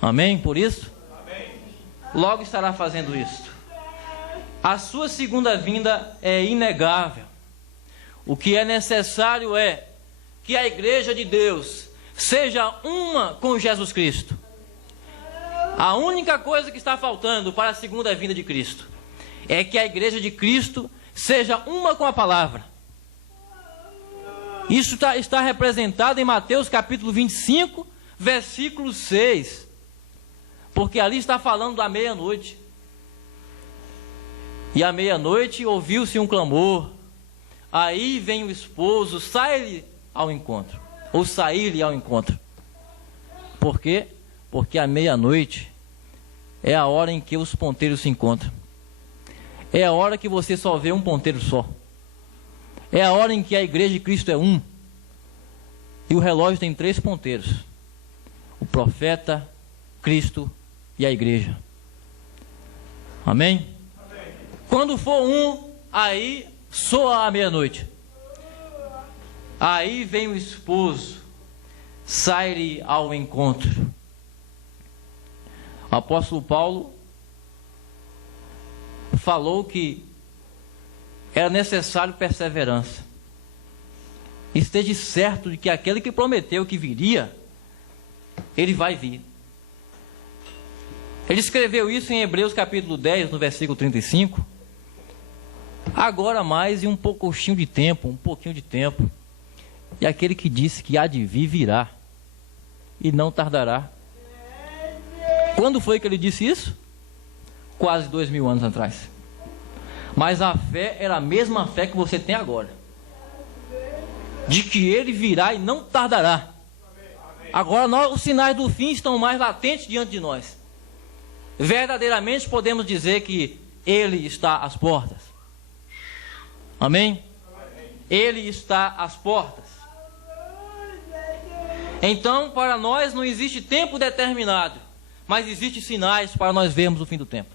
Amém? Por isso? Amém. Logo estará fazendo isso. A sua segunda vinda é inegável. O que é necessário é que a igreja de Deus seja uma com Jesus Cristo. A única coisa que está faltando para a segunda vinda de Cristo é que a igreja de Cristo seja uma com a palavra. Isso está representado em Mateus capítulo 25, versículo 6. Porque ali está falando da meia-noite. E à meia-noite ouviu-se um clamor. Aí vem o esposo, sai-lhe ao encontro. Ou sair-lhe ao encontro. Por quê? Porque à meia-noite é a hora em que os ponteiros se encontram. É a hora que você só vê um ponteiro só. É a hora em que a igreja de Cristo é um. E o relógio tem 3 ponteiros. O profeta, Cristo e a igreja. Amém? Amém. Quando for um, aí soa a meia-noite. Aí vem o esposo, sai-lhe ao encontro. O apóstolo Paulo falou que era necessário perseverança. Esteja certo de que aquele que prometeu que viria, ele vai vir. Ele escreveu isso em Hebreus capítulo 10, no versículo 35. Agora mais e um pouquinho de tempo, e aquele que disse que há de vir virá, e não tardará. Quando foi que ele disse isso? Quase 2000 anos atrás. Mas a fé era a mesma fé que você tem agora, de que ele virá e não tardará. Agora os sinais do fim estão mais latentes diante de nós. Verdadeiramente podemos dizer que ele está às portas. Amém? Ele está às portas. Então, para nós não existe tempo determinado, mas existem sinais para nós vermos o fim do tempo.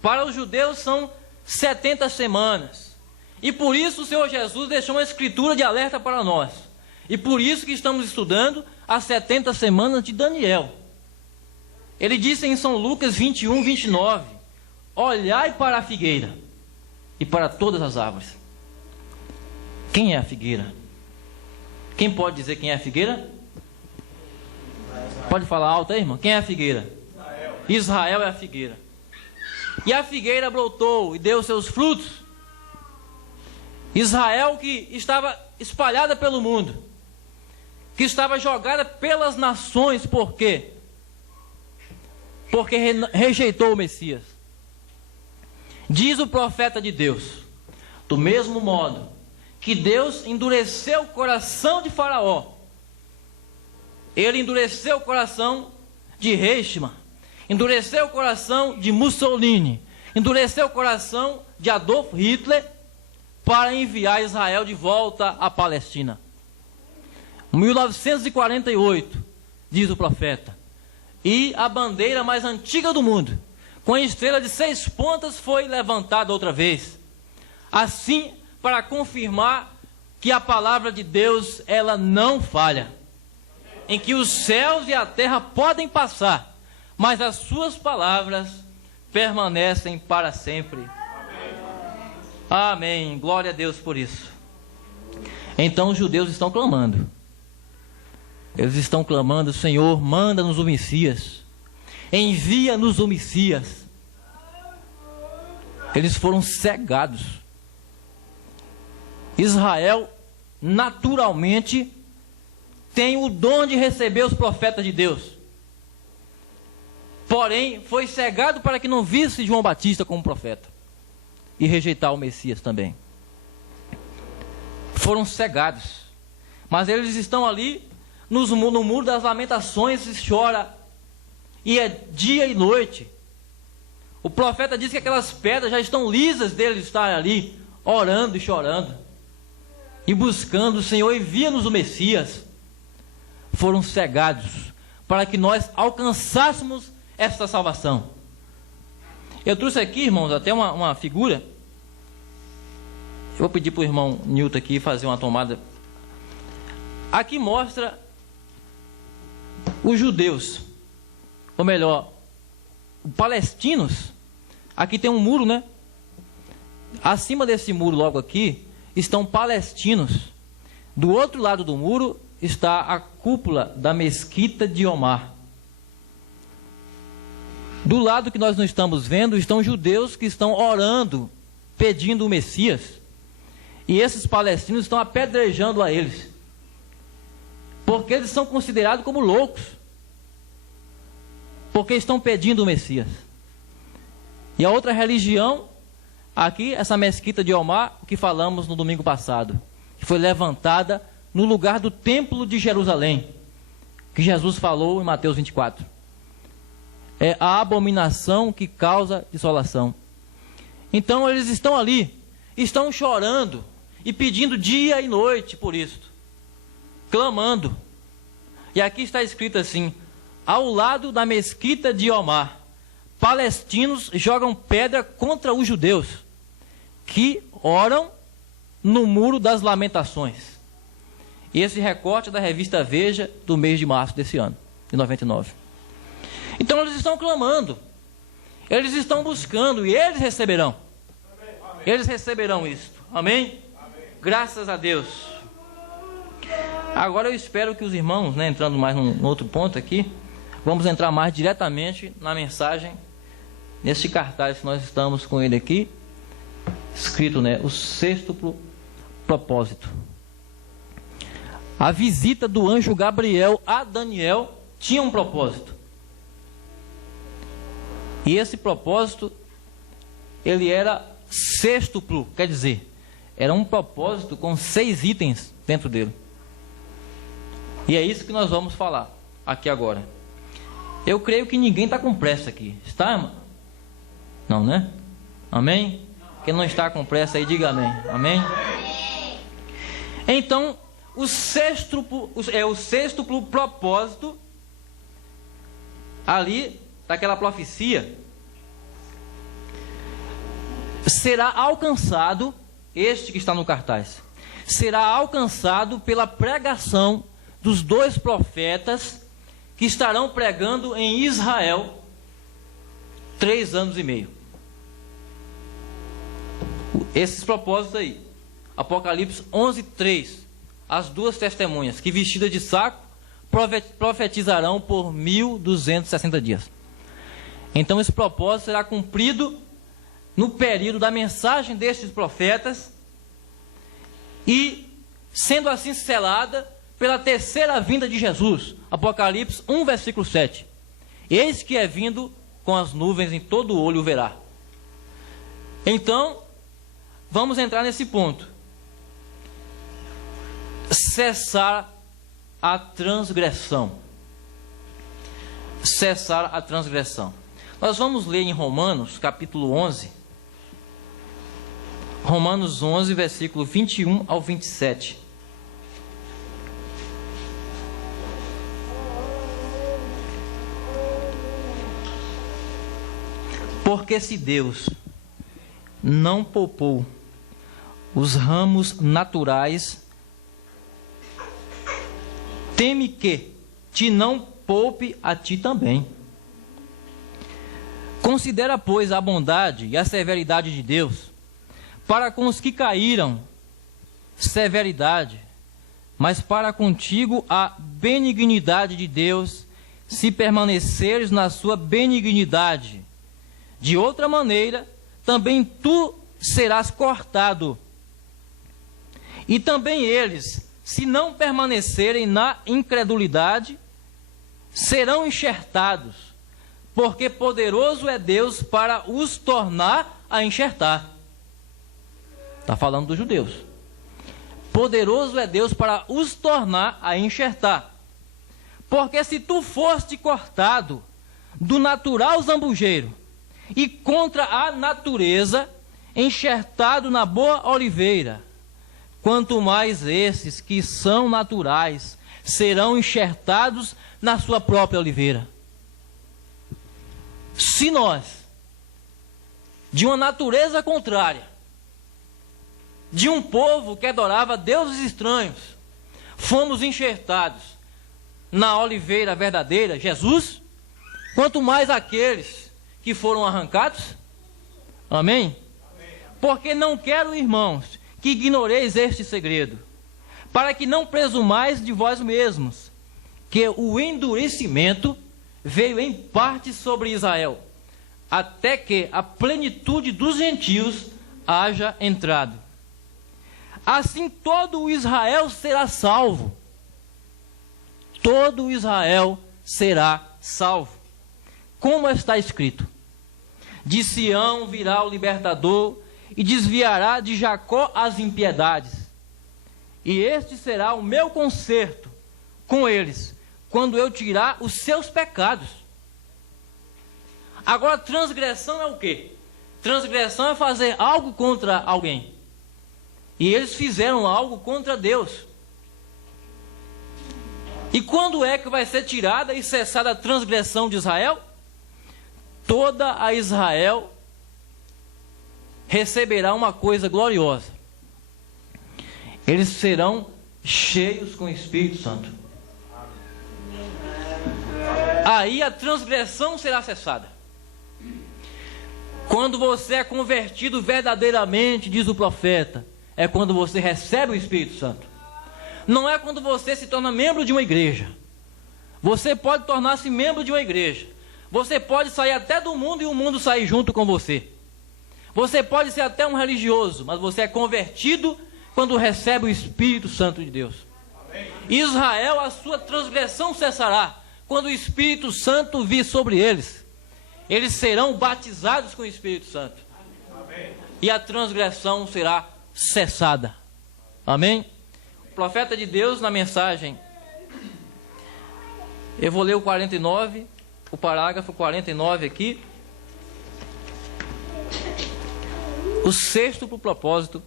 Para os judeus são 70 semanas. E por isso o Senhor Jesus deixou uma escritura de alerta para nós. E por isso que estamos estudando as 70 semanas de Daniel. Ele disse em São Lucas 21, 29, olhai para a figueira e para todas as árvores. Quem é a figueira? Quem pode dizer quem é a figueira? Pode falar alto aí, irmão? Quem é a figueira? Israel é a figueira. E a figueira brotou e deu seus frutos. Israel, que estava espalhada pelo mundo, que estava jogada pelas nações, por quê? Porque rejeitou o Messias. Diz o profeta de Deus, do mesmo modo que Deus endureceu o coração de Faraó, ele endureceu o coração de Reichmann, endureceu o coração de Mussolini, endureceu o coração de Adolf Hitler para enviar Israel de volta à Palestina. 1948, diz o profeta, e a bandeira mais antiga do mundo, com a estrela de 6 pontas, foi levantada outra vez. Assim, para confirmar que a palavra de Deus, ela não falha. Em que os céus e a terra podem passar, mas as suas palavras permanecem para sempre. Amém. Glória a Deus por isso. Então os judeus estão clamando. Eles estão clamando, Senhor, manda-nos o Messias. Envia-nos o Messias. Eles foram cegados. Israel, naturalmente, tem o dom de receber os profetas de Deus. Porém, foi cegado para que não visse João Batista como profeta. E rejeitar o Messias também. Foram cegados. Mas eles estão ali no muro das lamentações e chora. E é dia e noite. O profeta diz que aquelas pedras já estão lisas deles estarem ali, orando e chorando. E buscando o Senhor, envia-nos o Messias. Foram cegados para que nós alcançássemos esta salvação. Eu trouxe aqui, irmãos, até uma figura. Eu vou pedir para o irmão Newton aqui fazer uma tomada. Aqui mostra os judeus, ou melhor, os palestinos. Aqui tem um muro, né? Acima desse muro, logo aqui, estão palestinos. Do outro lado do muro está a cúpula da mesquita de Omar. Do lado que nós não estamos vendo, estão judeus que estão orando, pedindo o Messias. E esses palestinos estão apedrejando a eles. Porque eles são considerados como loucos. Porque estão pedindo o Messias. E a outra religião, aqui, essa mesquita de Omar, que falamos no domingo passado, que foi levantada no lugar do templo de Jerusalém, que Jesus falou em Mateus 24. É a abominação que causa desolação. Então eles estão ali, estão chorando e pedindo dia e noite por isso, clamando. E aqui está escrito assim: ao lado da mesquita de Omar, palestinos jogam pedra contra os judeus, que oram no muro das lamentações. E esse recorte é da revista Veja, do mês de março desse ano, de 99. Então eles estão clamando, eles estão buscando, e eles receberão. Amém. Eles receberão isso. Amém? Amém? Graças a Deus. Agora eu espero que os irmãos, entrando mais num outro ponto aqui, vamos entrar mais diretamente na mensagem, nesse cartaz que nós estamos com ele aqui, escrito, né, o sextuplo propósito. A visita do anjo Gabriel a Daniel tinha um propósito. E esse propósito, ele era sextuplo, quer dizer, era um propósito com 6 itens dentro dele. E é isso que nós vamos falar aqui agora. Eu creio que ninguém está com pressa aqui. Está, irmão? Não, né? Amém? Quem não está com pressa aí, diga amém. Amém? Então, o sextuplo propósito ali daquela profecia será alcançado, este que está no cartaz, será alcançado pela pregação dos 2 profetas que estarão pregando em Israel 3 anos e meio. Esses propósitos aí, Apocalipse 11:3, as 2 testemunhas que vestidas de saco profetizarão por 1260 dias. Então esse propósito será cumprido no período da mensagem destes profetas e sendo assim selada pela terceira vinda de Jesus. Apocalipse 1, versículo 7. Eis que é vindo com as nuvens, em todo o olho o verá. Então, vamos entrar nesse ponto. Cessar a transgressão. Cessar a transgressão. Nós vamos ler em Romanos, capítulo 11. Romanos 11, versículo 21 ao 27. Porque se Deus não poupou os ramos naturais, teme que te não poupe a ti também. Considera, pois, a bondade e a severidade de Deus, para com os que caíram, severidade, mas para contigo a benignidade de Deus, se permaneceres na sua benignidade. De outra maneira, também tu serás cortado. E também eles, se não permanecerem na incredulidade, serão enxertados, porque poderoso é Deus para os tornar a enxertar. Está falando dos judeus. Poderoso é Deus para os tornar a enxertar. Porque se tu foste cortado do natural zambujeiro, e contra a natureza, enxertado na boa oliveira, quanto mais esses que são naturais serão enxertados na sua própria oliveira. Se nós, de uma natureza contrária, de um povo que adorava deuses estranhos, fomos enxertados na oliveira verdadeira, Jesus, quanto mais aqueles que foram arrancados. Amém? Porque não quero, irmãos, que ignoreis este segredo, para que não presumais de vós mesmos, que o endurecimento veio em parte sobre Israel, até que a plenitude dos gentios haja entrado. Assim todo o Israel será salvo. Todo o Israel será salvo. Como está escrito: de Sião virá o libertador, e desviará de Jacó as impiedades. E este será o meu conserto com eles, quando eu tirar os seus pecados. Agora, transgressão é o quê? Transgressão é fazer algo contra alguém. E eles fizeram algo contra Deus. E quando é que vai ser tirada e cessada a transgressão de Israel? Toda a Israel receberá uma coisa gloriosa. Eles serão cheios com o Espírito Santo. Aí a transgressão será cessada. Quando você é convertido verdadeiramente, diz o profeta, é quando você recebe o Espírito Santo. Não é quando você se torna membro de uma igreja. Você pode tornar-se membro de uma igreja. Você pode sair até do mundo e o mundo sair junto com você. Você pode ser até um religioso, mas você é convertido quando recebe o Espírito Santo de Deus. Amém. Israel, a sua transgressão cessará quando o Espírito Santo vir sobre eles. Eles serão batizados com o Espírito Santo. Amém. E a transgressão será cessada. Amém? O profeta de Deus, na mensagem, eu vou ler o 49, o parágrafo 49 aqui. O sexto propósito: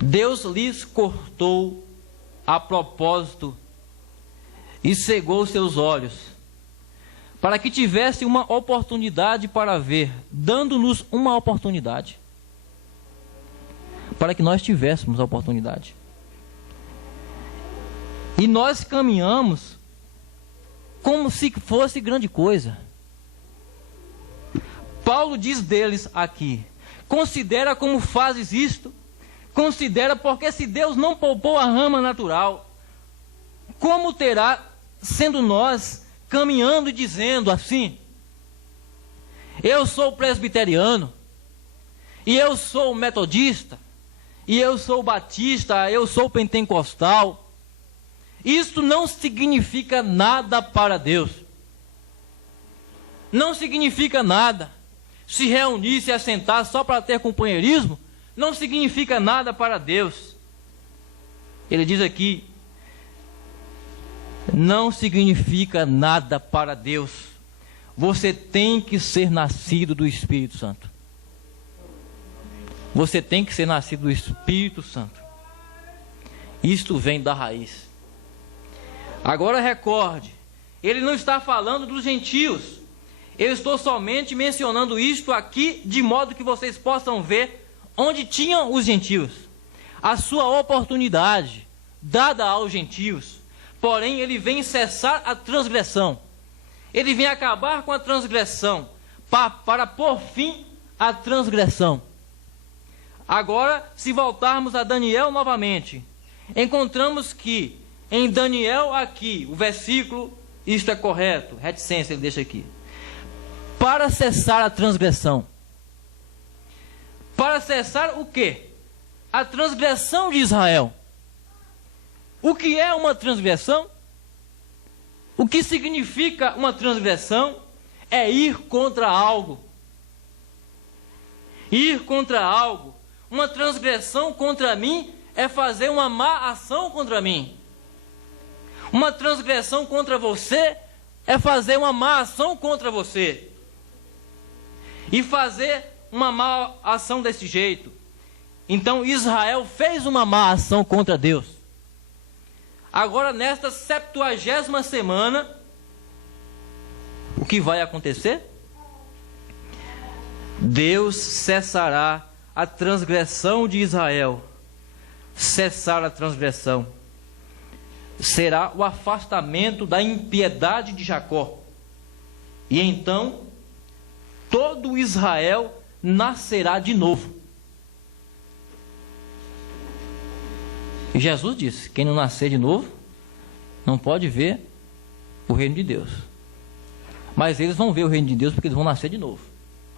Deus lhes cortou a propósito e cegou seus olhos, para que tivesse uma oportunidade para ver, dando-nos uma oportunidade, para que nós tivéssemos a oportunidade. E nós caminhamos como se fosse grande coisa. Paulo diz deles aqui: considera como fazes isto, considera, porque se Deus não poupou a rama natural, como terá, sendo nós, caminhando e dizendo assim: eu sou presbiteriano, e eu sou metodista, e eu sou batista, eu sou pentecostal. Isto não significa nada para Deus. Não significa nada. Se reunir, se assentar só para ter companheirismo, não significa nada para Deus. Ele diz aqui: não significa nada para Deus. Você tem que ser nascido do Espírito Santo. Você tem que ser nascido do Espírito Santo. Isto vem da raiz. Agora recorde, ele não está falando dos gentios. Eu estou somente mencionando isto aqui, de modo que vocês possam ver onde tinham os gentios. A sua oportunidade dada aos gentios. Porém, ele vem cessar a transgressão. Ele vem acabar com a transgressão, para pôr fim à transgressão. Agora, se voltarmos a Daniel novamente, encontramos que em Daniel aqui, o versículo, isto é correto, reticência ele deixa aqui. Para cessar a transgressão. Para cessar o quê? A transgressão de Israel. O que é uma transgressão? O que significa uma transgressão? É ir contra algo. Ir contra algo. Uma transgressão contra mim é fazer uma má ação contra mim. Uma transgressão contra você é fazer uma má ação contra você. E fazer uma má ação desse jeito. Então Israel fez uma má ação contra Deus. Agora, nesta 70ª semana, o que vai acontecer? Deus cessará a transgressão de Israel. Cessar a transgressão será o afastamento da impiedade de Jacó. E então, todo Israel nascerá de novo. E Jesus disse: quem não nascer de novo, não pode ver o reino de Deus. Mas eles vão ver o reino de Deus, porque eles vão nascer de novo.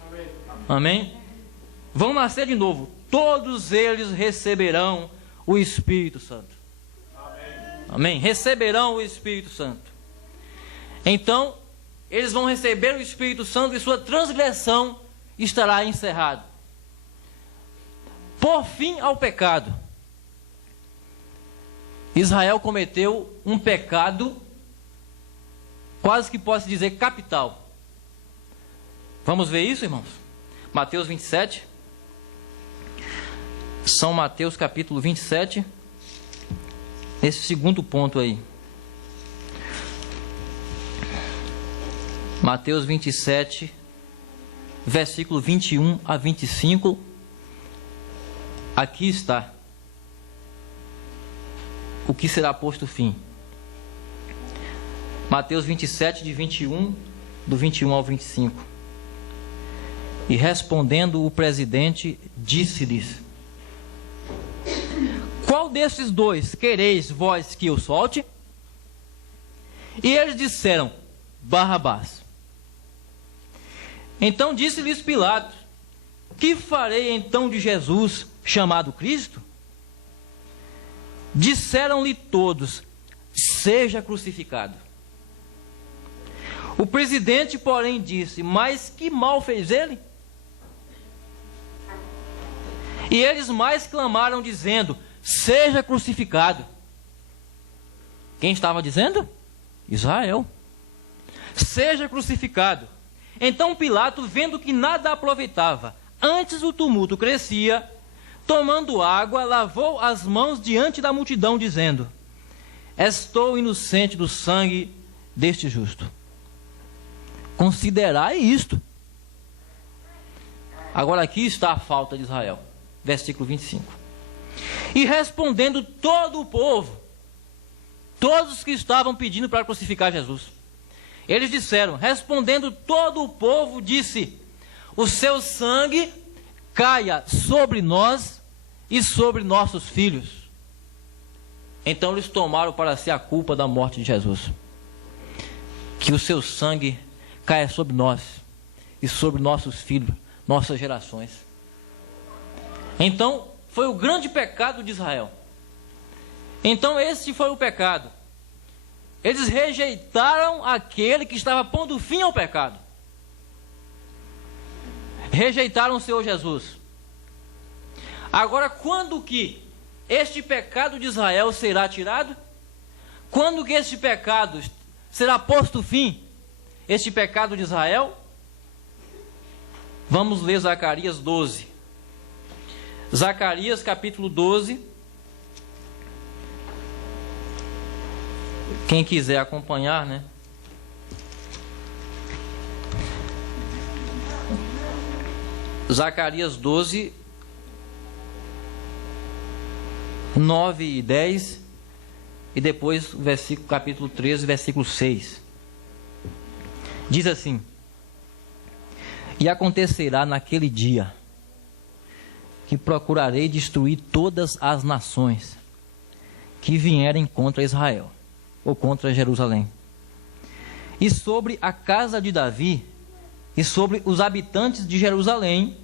Amém? Amém? Vão nascer de novo. Todos eles receberão o Espírito Santo. Amém? Receberão o Espírito Santo. Então, eles vão receber o Espírito Santo e sua transgressão estará encerrada. Por fim ao pecado. Israel cometeu um pecado, quase que posso dizer capital. Vamos ver isso, irmãos? Mateus 27. São Mateus capítulo 27. Esse segundo ponto aí. Mateus 27, versículo 21 a 25. Aqui está o que será posto fim. Mateus 27, do 21 ao 25. E respondendo o presidente, disse-lhes: qual desses dois quereis vós que eu solte? E eles disseram: Barrabás. Então disse-lhes Pilatos: Que farei então de Jesus, chamado Cristo? Disseram-lhe todos: Seja crucificado. O presidente, porém, disse: Mas que mal fez ele? E eles mais clamaram, dizendo: Seja crucificado. Quem estava dizendo? Israel. Seja crucificado. Então Pilato, vendo que nada aproveitava, antes o tumulto crescia, tomando água, lavou as mãos diante da multidão, dizendo: Estou inocente do sangue deste justo. Considerai isto. Agora aqui está a falta de Israel. Versículo 25. E respondendo todo o povo, todos que estavam pedindo para crucificar Jesus, eles disseram, respondendo todo o povo, disse: O seu sangue caia sobre nós e sobre nossos filhos. Então eles tomaram para si a culpa da morte de Jesus. Que o seu sangue caia sobre nós e sobre nossos filhos, nossas gerações. Então, foi o grande pecado de Israel. Então, esse foi o pecado. Eles rejeitaram aquele que estava pondo fim ao pecado. Rejeitaram o Senhor Jesus. Agora, quando que este pecado de Israel será tirado? Quando que este pecado será posto fim? Este pecado de Israel? Vamos ler Zacarias 12. Zacarias capítulo 12. Quem quiser acompanhar, né? Zacarias 12, 9 e 10. E depois o versículo, capítulo 13, versículo 6. Diz assim: E acontecerá naquele dia que procurarei destruir todas as nações que vierem contra Israel, ou contra Jerusalém. E sobre a casa de Davi, e sobre os habitantes de Jerusalém,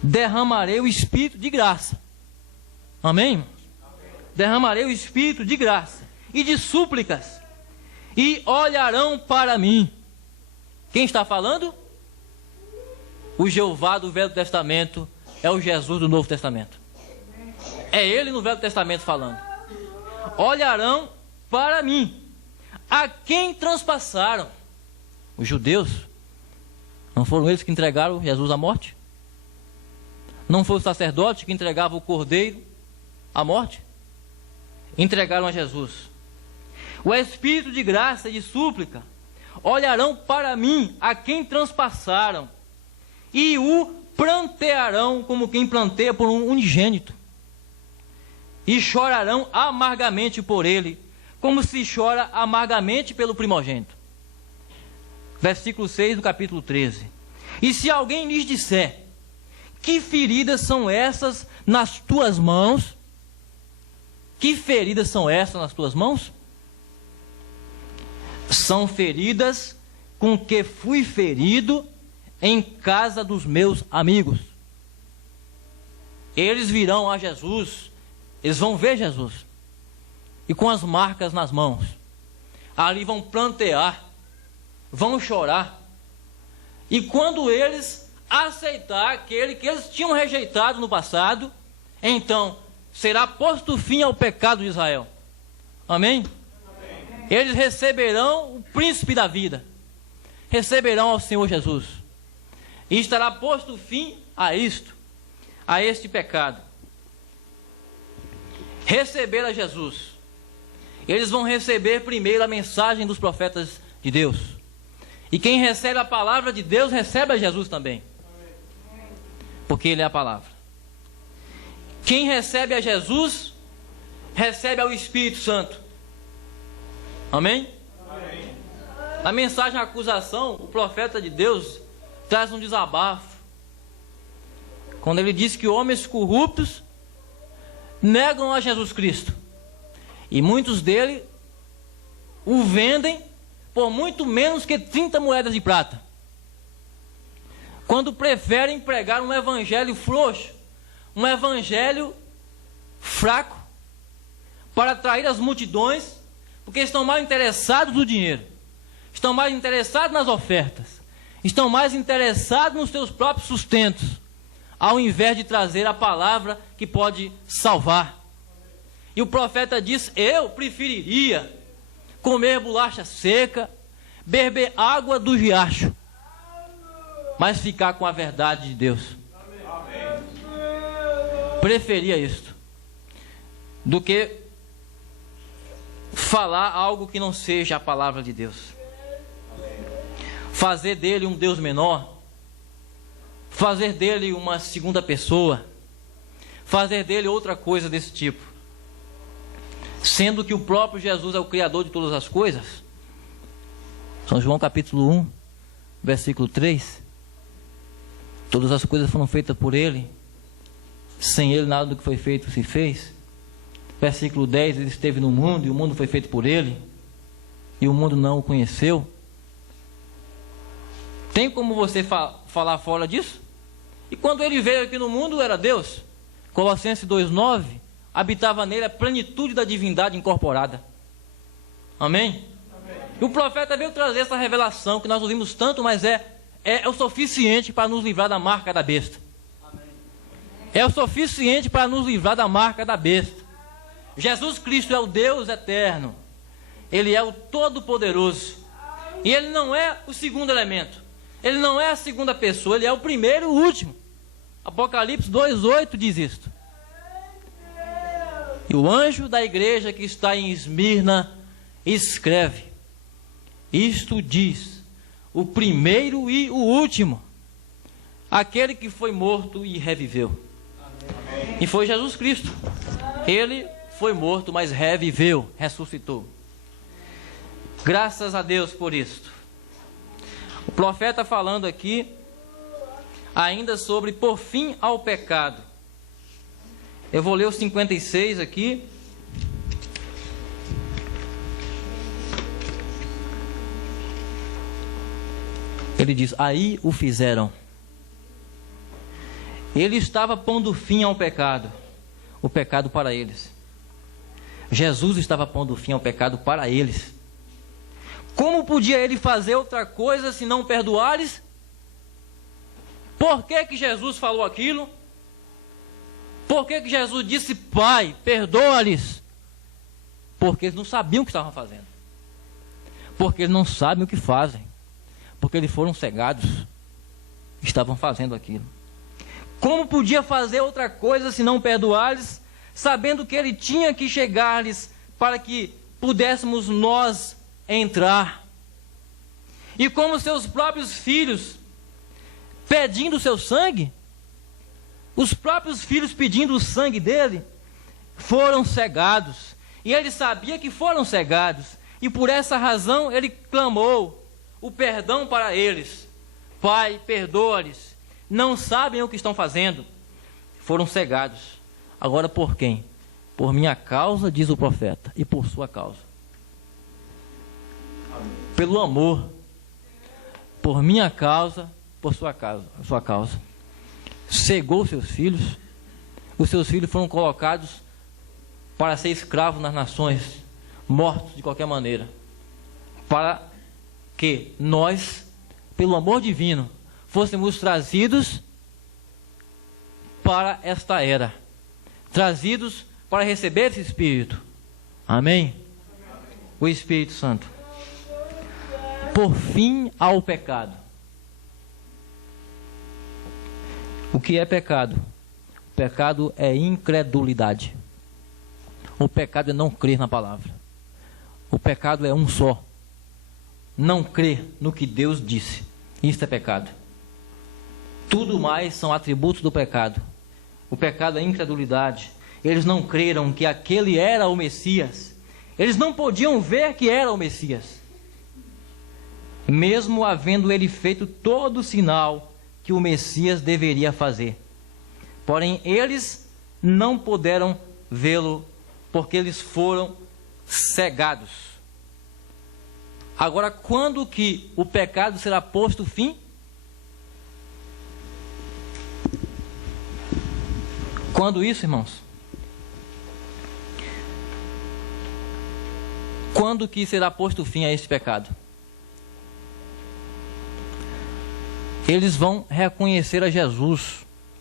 derramarei o Espírito de graça. Amém, irmãos? Derramarei o Espírito de graça e de súplicas, e olharão para mim. Quem está falando? O Jeová do Velho Testamento é o Jesus do Novo Testamento. É ele no Velho Testamento falando. Olharão para mim. A quem transpassaram? Os judeus. Não foram eles que entregaram Jesus à morte? Não foi o sacerdote que entregava o cordeiro à morte? Entregaram a Jesus. O Espírito de graça e de súplica olharão para mim, a quem transpassaram, e o plantearão como quem planteia por um unigênito, e chorarão amargamente por ele, como se chora amargamente pelo primogênito. Versículo 6 do capítulo 13. E se alguém lhes disser: Que feridas são essas nas tuas mãos? Que feridas são essas nas tuas mãos? São feridas com que fui ferido em casa dos meus amigos. Eles virão a Jesus, eles vão ver Jesus, e com as marcas nas mãos, ali vão plantear, vão chorar, e quando eles aceitar aquele que eles tinham rejeitado no passado, então será posto fim ao pecado de Israel. Amém? Amém. Eles receberão o príncipe da vida, receberão ao Senhor Jesus, e estará posto fim a isto, a este pecado. Receber a Jesus. Eles vão receber primeiro a mensagem dos profetas de Deus. E quem recebe a palavra de Deus, recebe a Jesus também. Porque Ele é a palavra. Quem recebe a Jesus, recebe ao Espírito Santo. Amém? Amém. Na mensagem à acusação, o profeta de Deus traz um desabafo. Quando ele diz que homens corruptos negam a Jesus Cristo. E muitos deles o vendem por muito menos que 30 moedas de prata. Quando preferem pregar um evangelho frouxo, um evangelho fraco, para atrair as multidões, porque estão mais interessados no dinheiro, estão mais interessados nas ofertas, estão mais interessados nos seus próprios sustentos, ao invés de trazer a palavra que pode salvar. E o profeta diz: eu preferiria comer bolacha seca, beber água do riacho, mas ficar com a verdade de Deus. Preferia isto do que falar algo que não seja a palavra de Deus, fazer dele um Deus menor, fazer dele uma segunda pessoa, fazer dele outra coisa desse tipo, sendo que o próprio Jesus é o Criador de todas as coisas. São João capítulo 1, versículo 3. Todas as coisas foram feitas por ele, sem ele nada do que foi feito se fez. Versículo 10, ele esteve no mundo e o mundo foi feito por ele, e o mundo não o conheceu. Tem como você falar fora disso? E quando ele veio aqui no mundo, era Deus. Colossenses 2,9, habitava nele a plenitude da divindade incorporada. Amém? E o profeta veio trazer essa revelação que nós ouvimos tanto, mas é o suficiente para nos livrar da marca da besta. É o suficiente para nos livrar da marca da besta. Jesus Cristo é o Deus eterno, ele é o Todo-Poderoso, e ele não é o segundo elemento, ele não é a segunda pessoa, ele é o primeiro e o último. Apocalipse 2,8 diz isto. E o anjo da igreja que está em Esmirna escreve: isto diz o primeiro e o último, aquele que foi morto e reviveu. E foi Jesus Cristo. Ele foi morto, mas reviveu, ressuscitou. Graças a Deus por isto. O profeta falando aqui ainda sobre por fim ao pecado. Eu vou ler o 56 aqui. Ele diz: aí o fizeram. Ele estava pondo fim ao pecado, o pecado para eles. Jesus estava pondo fim ao pecado para eles. Como podia ele fazer outra coisa se não perdoar-lhes? Por que que Jesus falou aquilo? Por que que Jesus disse: Pai, perdoa-lhes? Porque eles não sabiam o que estavam fazendo. Porque eles não sabem o que fazem. Porque eles foram cegados. Estavam fazendo aquilo. Como podia fazer outra coisa se não perdoar-lhes, sabendo que ele tinha que chegar-lhes para que pudéssemos nós entrar? E como seus próprios filhos pedindo seu sangue, os próprios filhos pedindo o sangue dele, foram cegados. E ele sabia que foram cegados, e por essa razão ele clamou o perdão para eles. Pai, perdoa-lhes, não sabem o que estão fazendo. Foram cegados. Agora por quem? Por minha causa, diz o profeta, e por sua causa. Pelo amor. Por minha causa, por sua causa. Cegou seus filhos. Os seus filhos foram colocados para ser escravos nas nações, mortos de qualquer maneira, para que nós, pelo amor divino, fôssemos trazidos para esta era, trazidos para receber esse Espírito. Amém? O Espírito Santo. Por fim ao pecado. O que é pecado? O pecado é incredulidade. O pecado é não crer na palavra. O pecado é um só: não crer no que Deus disse. Isso é pecado. Tudo mais são atributos do pecado. O pecado é incredulidade. Eles não creram que aquele era o Messias. Eles não podiam ver que era o Messias, mesmo havendo ele feito todo o sinal que o Messias deveria fazer. Porém, eles não puderam vê-lo, porque eles foram cegados. Agora, quando que o pecado será posto fim? Quando isso, irmãos? Quando que será posto fim a esse pecado? Eles vão reconhecer a Jesus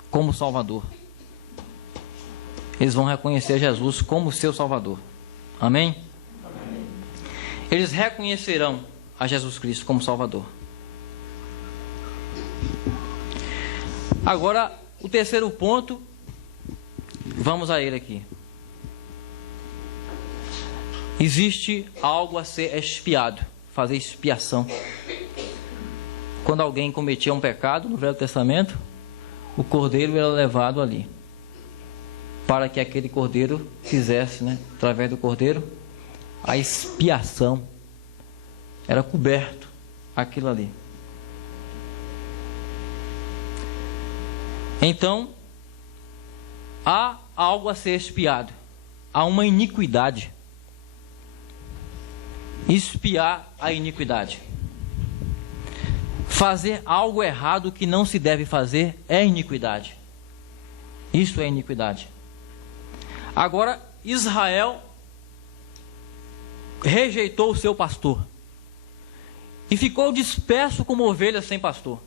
como Salvador. Eles vão reconhecer a Jesus como seu Salvador. Amém? Amém. Eles reconhecerão a Jesus Cristo como Salvador. Agora, o terceiro ponto, vamos a ele aqui. Existe algo a ser expiado, fazer expiação. Quando alguém cometia um pecado no Velho Testamento, o cordeiro era levado ali, para que aquele cordeiro fizesse, através do cordeiro, a expiação. Era coberto aquilo ali. Então, há algo a ser expiado. Há uma iniquidade. Expiar a iniquidade. Fazer algo errado que não se deve fazer é iniquidade. Isso é iniquidade. Agora, Israel rejeitou o seu pastor e ficou disperso como ovelhas sem pastor.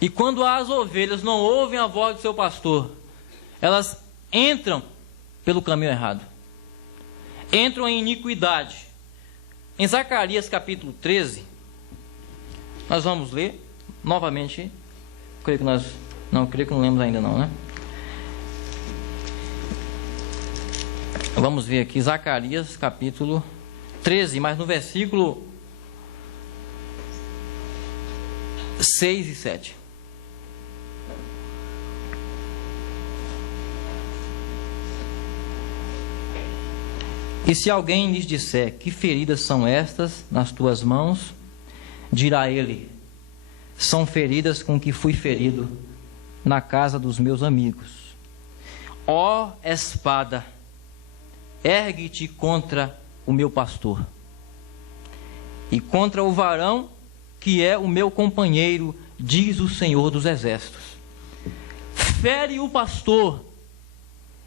E quando as ovelhas não ouvem a voz do seu pastor, elas entram pelo caminho errado, entram em iniquidade. Em Zacarias capítulo 13, nós vamos ler novamente. Creio que não lemos ainda não, Vamos ver aqui Zacarias capítulo 13, mas no versículo 6 e 7. E se alguém lhes disser: que feridas são estas nas tuas mãos? Dirá ele: são feridas com que fui ferido na casa dos meus amigos. Ó espada, ergue-te contra o meu pastor e contra o varão que é o meu companheiro, diz o Senhor dos Exércitos. Fere o pastor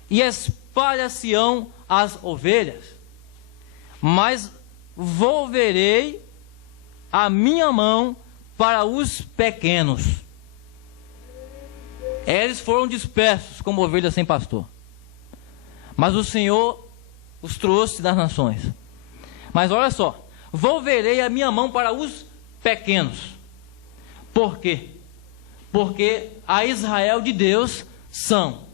e espalha-se-ão as ovelhas, mas volverei a minha mão para os pequenos. Eles foram dispersos como ovelhas sem pastor, mas o Senhor os trouxe das nações. Mas olha só, volverei a minha mão para os pequenos. Por quê? Porque a Israel de Deus são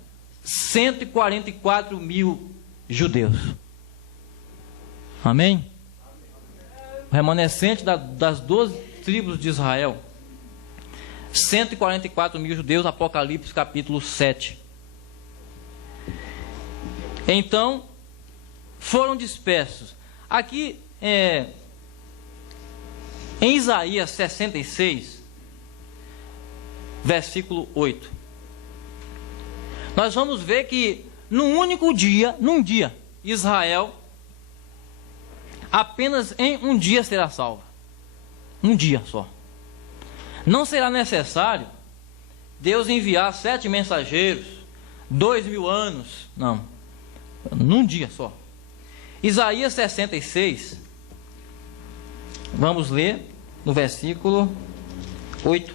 144 mil judeus. Amém? O remanescente das 12 tribos de Israel, 144 mil judeus, Apocalipse capítulo 7. Então, foram dispersos. Aqui, em Isaías 66, versículo 8, nós vamos ver que num dia, Israel, apenas em um dia será salva. Um dia só. Não será necessário Deus enviar 7 mensageiros, 2000 anos, não. Num dia só. Isaías 66, vamos ler no versículo 8.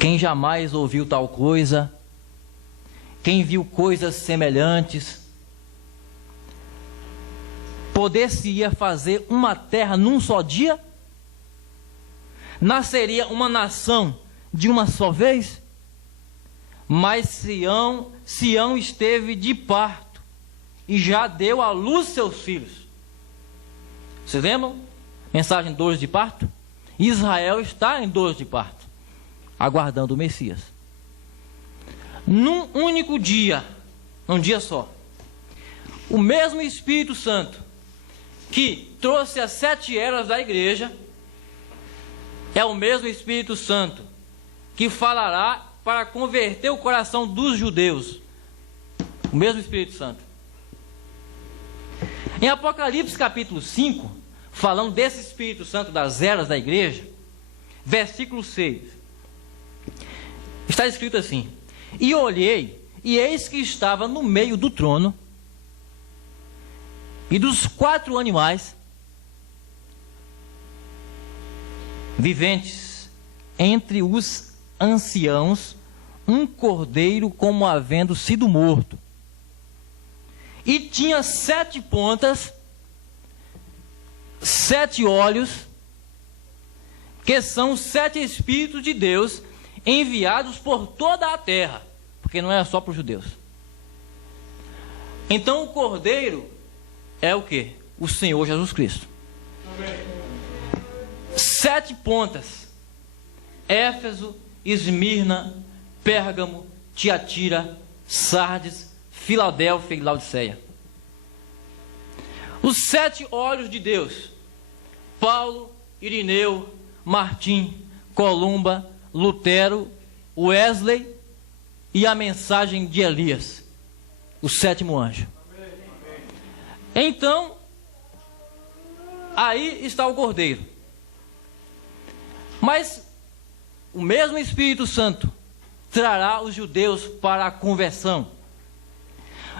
Quem jamais ouviu tal coisa? Quem viu coisas semelhantes? Poder-se-ia fazer uma terra num só dia? Nasceria uma nação de uma só vez? Mas Sião esteve de parto e já deu à luz seus filhos. Vocês lembram? Mensagem dores de parto? Israel está em dores de parto, aguardando o Messias. Num único dia, num dia só, o mesmo Espírito Santo que trouxe as 7 eras da igreja é o mesmo Espírito Santo que falará para converter o coração dos judeus. O mesmo Espírito Santo. Em Apocalipse capítulo 5, falando desse Espírito Santo das eras da igreja, versículo 6, está escrito assim: e olhei, e eis que estava no meio do trono e dos 4 animais viventes, entre os anciãos, um cordeiro como havendo sido morto, e tinha 7 pontas, 7 olhos, que são os 7 Espíritos de Deus enviados por toda a terra, porque não é só para os judeus. Então o cordeiro é o que? O Senhor Jesus Cristo. Amém. 7 pontas: Éfeso, Esmirna, Pérgamo, Tiatira, Sardes, Filadélfia e Laodiceia. Os 7 olhos de Deus: Paulo, Irineu, Martim, Columba, Lutero, Wesley e a mensagem de Elias, o 7º anjo. Então, aí está o cordeiro. Mas o mesmo Espírito Santo trará os judeus para a conversão.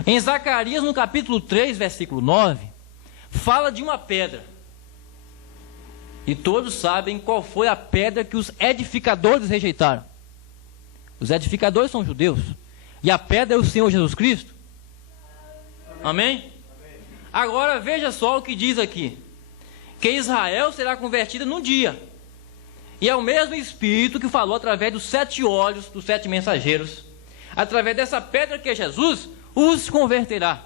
Em Zacarias, no capítulo 3, versículo 9, fala de uma pedra. E todos sabem qual foi a pedra que os edificadores rejeitaram. Os edificadores são judeus. E a pedra é o Senhor Jesus Cristo. Amém? Agora veja só o que diz aqui: que Israel será convertida num dia. E é o mesmo Espírito que falou através dos 7 olhos, dos 7 mensageiros. Através dessa pedra que é Jesus, os converterá.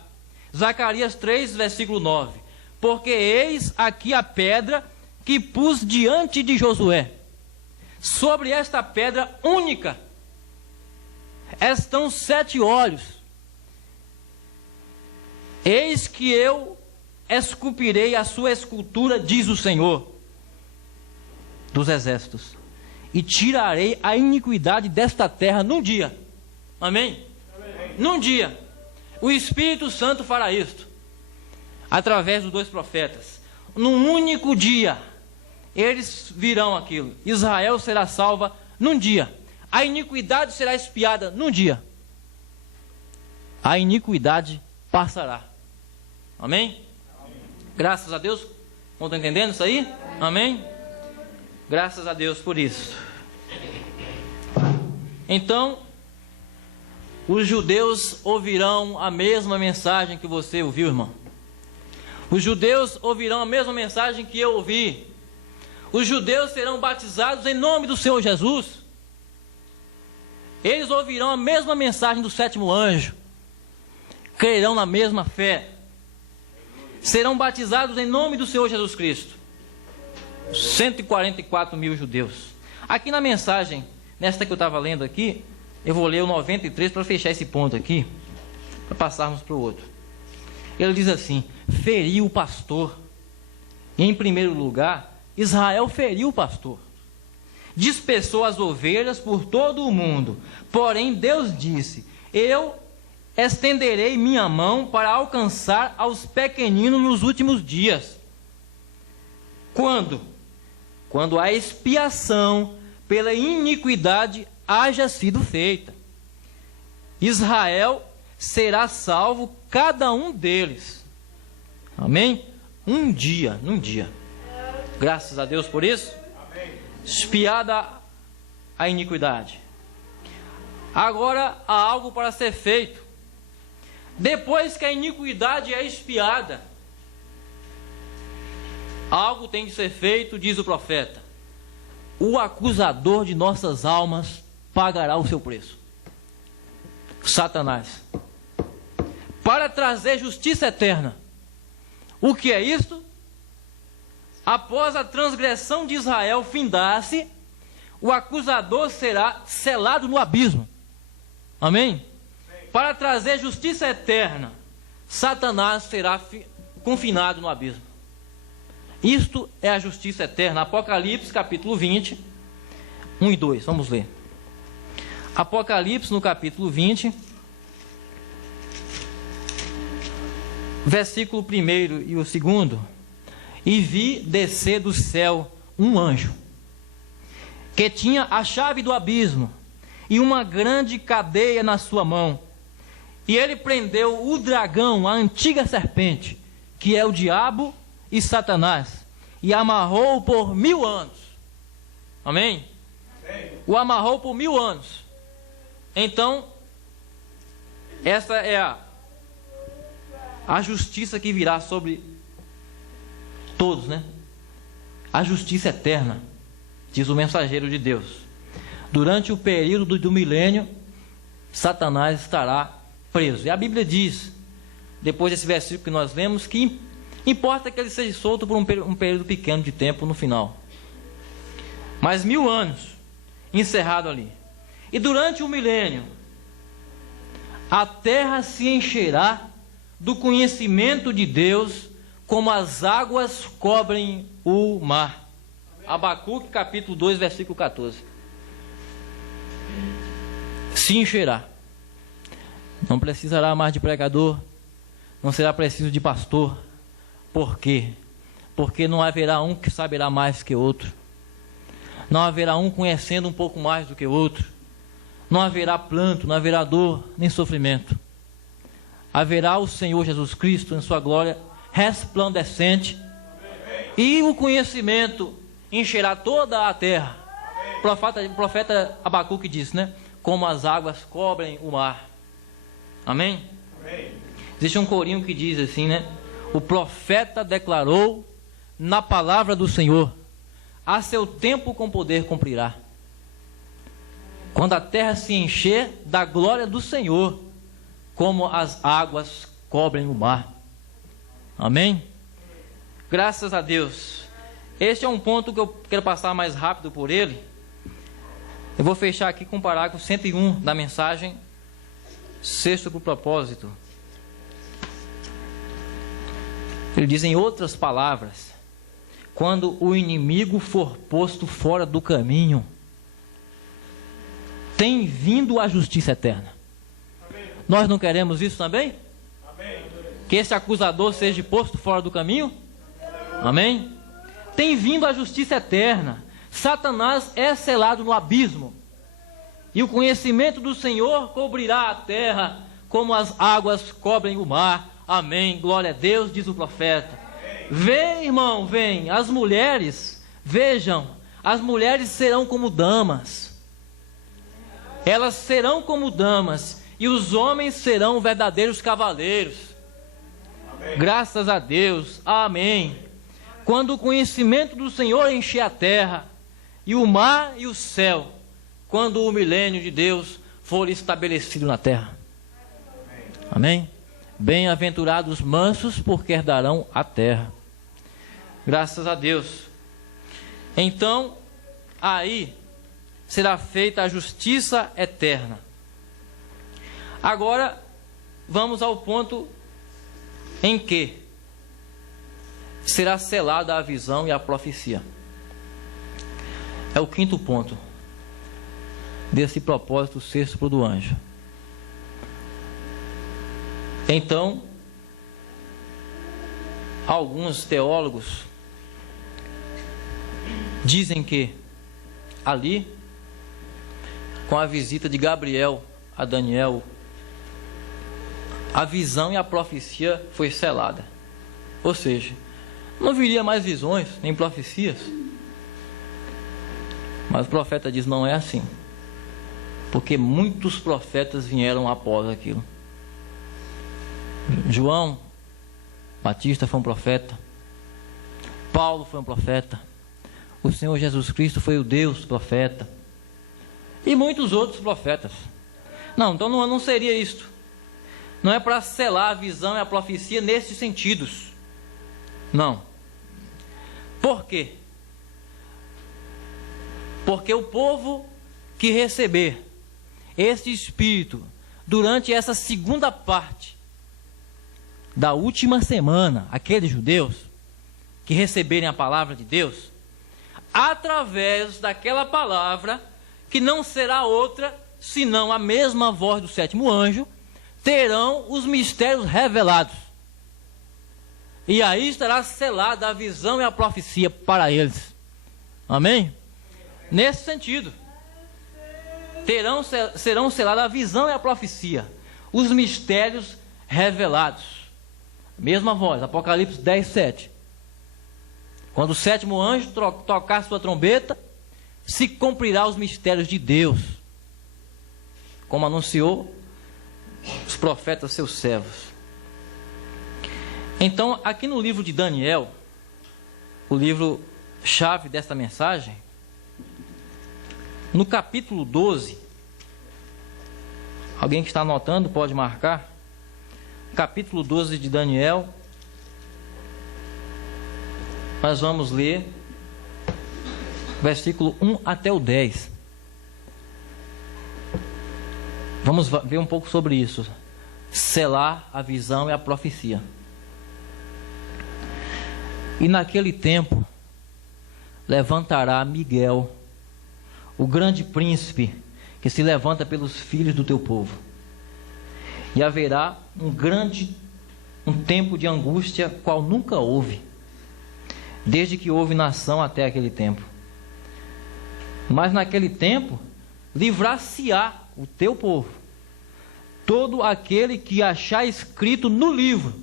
Zacarias 3, versículo 9. Porque eis aqui a pedra que pus diante de Josué. Sobre esta pedra única estão 7 olhos. Eis que eu esculpirei a sua escultura, diz o Senhor dos exércitos, e tirarei a iniquidade desta terra num dia. Amém? Amém. Num dia. O Espírito Santo fará isto, através dos 2 profetas. Num único dia, eles virão aquilo. Israel será salva num dia. A iniquidade será expiada num dia. A iniquidade passará. Amém? Amém. Graças a Deus. Não estão entendendo isso aí? Amém? Graças a Deus por isso. Então, os judeus ouvirão a mesma mensagem que você ouviu, irmão. Os judeus ouvirão a mesma mensagem que eu ouvi. Os judeus serão batizados em nome do Senhor Jesus. Eles ouvirão a mesma mensagem do 7º anjo. Crerão na mesma fé. Serão batizados em nome do Senhor Jesus Cristo. 144 mil judeus. Aqui na mensagem, nesta que eu estava lendo aqui, eu vou ler o 93 para fechar esse ponto aqui, para passarmos para o outro. Ele diz assim: feriu o pastor. Em primeiro lugar, Israel feriu o pastor. Dispersou as ovelhas por todo o mundo. Porém, Deus disse: eu estenderei minha mão para alcançar aos pequeninos nos últimos dias. Quando? Quando a expiação pela iniquidade haja sido feita. Israel será salvo, cada um deles. Amém? Num dia. Graças a Deus por isso. Amém. Expiada a iniquidade. Agora há algo para ser feito. Depois que a iniquidade é expiada, algo tem de ser feito, diz o profeta. O acusador de nossas almas pagará o seu preço. Satanás. Para trazer justiça eterna. O que é isto? Após a transgressão de Israel findar-se, o acusador será selado no abismo. Amém? Para trazer justiça eterna, Satanás será confinado no abismo. Isto é a justiça eterna. Apocalipse capítulo 20, 1 e 2. Vamos ler. Apocalipse no capítulo 20, versículo 1 e o 2: E vi descer do céu um anjo, que tinha a chave do abismo e uma grande cadeia na sua mão. E ele prendeu o dragão, a antiga serpente, que é o diabo e Satanás, e amarrou-o por 1000 anos. Amém? O amarrou por 1000 anos. Então, essa é a justiça que virá sobre todos, né? A justiça eterna, diz o mensageiro de Deus. Durante o período do milênio, Satanás estará preso. E a Bíblia diz, depois desse versículo que nós lemos, que importa que ele seja solto por um período pequeno de tempo no final. Mas 1000 anos, encerrado ali. E durante o milênio, a terra se encherá do conhecimento de Deus, como as águas cobrem o mar. Abacuque, capítulo 2, versículo 14. Se encherá. Não precisará mais de pregador, não será preciso de pastor. Por quê? Porque não haverá um que saberá mais que outro. Não haverá um conhecendo um pouco mais do que o outro. Não haverá pranto, não haverá dor, nem sofrimento. Haverá o Senhor Jesus Cristo em sua glória resplandecente. E o conhecimento encherá toda a terra. O profeta Abacuque disse, né? Como as águas cobrem o mar. Amém? Amém? Existe um corinho que diz assim, né? O profeta declarou na palavra do Senhor: a seu tempo com poder cumprirá. Quando a terra se encher da glória do Senhor, como as águas cobrem o mar. Amém? Graças a Deus. Este é um ponto que eu quero passar mais rápido por ele. Eu vou fechar aqui com o parágrafo 101 da mensagem, sexto para o propósito. Ele diz, em outras palavras, quando o inimigo for posto fora do caminho, tem vindo a justiça eterna. Amém. Nós não queremos isso também? Amém. Que esse acusador seja posto fora do caminho? Amém? Tem vindo a justiça eterna. Satanás é selado no abismo. E o conhecimento do Senhor cobrirá a terra, como as águas cobrem o mar. Amém. Glória a Deus, diz o profeta. Vem, irmão, vem. As mulheres, vejam, as mulheres serão como damas. Elas serão como damas, e os homens serão verdadeiros cavaleiros. Amém. Graças a Deus. Amém. Quando o conhecimento do Senhor encher a terra, e o mar e o céu, quando o milênio de Deus for estabelecido na terra. Amém? Bem-aventurados os mansos, porque herdarão a terra. Graças a Deus. Então, aí será feita a justiça eterna. Agora, vamos ao ponto em que será selada a visão e a profecia. É o quinto ponto desse propósito sexto do anjo. Então, alguns teólogos dizem que ali, com a visita de Gabriel a Daniel, a visão e a profecia foi selada. Ou seja, não viria mais visões, nem profecias. Mas o profeta diz, não é assim. Porque muitos profetas vieram após aquilo. João Batista foi um profeta. Paulo foi um profeta. O Senhor Jesus Cristo foi o Deus profeta. E muitos outros profetas. Não, então não seria isto. Não é para selar a visão e a profecia nesses sentidos. Não. Por quê? Porque o povo que receber esse Espírito durante essa segunda parte da última semana, aqueles judeus que receberem a palavra de Deus, através daquela palavra, que não será outra senão a mesma voz do sétimo anjo, terão os mistérios revelados. E aí estará selada a visão e a profecia para eles. Amém? Nesse sentido, serão seladas a visão e a profecia, os mistérios revelados. Mesma voz, Apocalipse 10, 7. Quando o sétimo anjo tocar sua trombeta, se cumprirá os mistérios de Deus, como anunciou os profetas seus servos. Então, aqui no livro de Daniel, o livro chave desta mensagem, no capítulo 12, alguém que está anotando pode marcar, capítulo 12 de Daniel, nós vamos ler versículo 1 até o 10. Vamos ver um pouco sobre isso. Selar a visão e a profecia. E naquele tempo levantará Miguel, o grande príncipe, que se levanta pelos filhos do teu povo. E haverá um tempo de angústia qual nunca houve, desde que houve nação até aquele tempo. Mas naquele tempo livrar-se-á o teu povo, todo aquele que achar escrito no livro.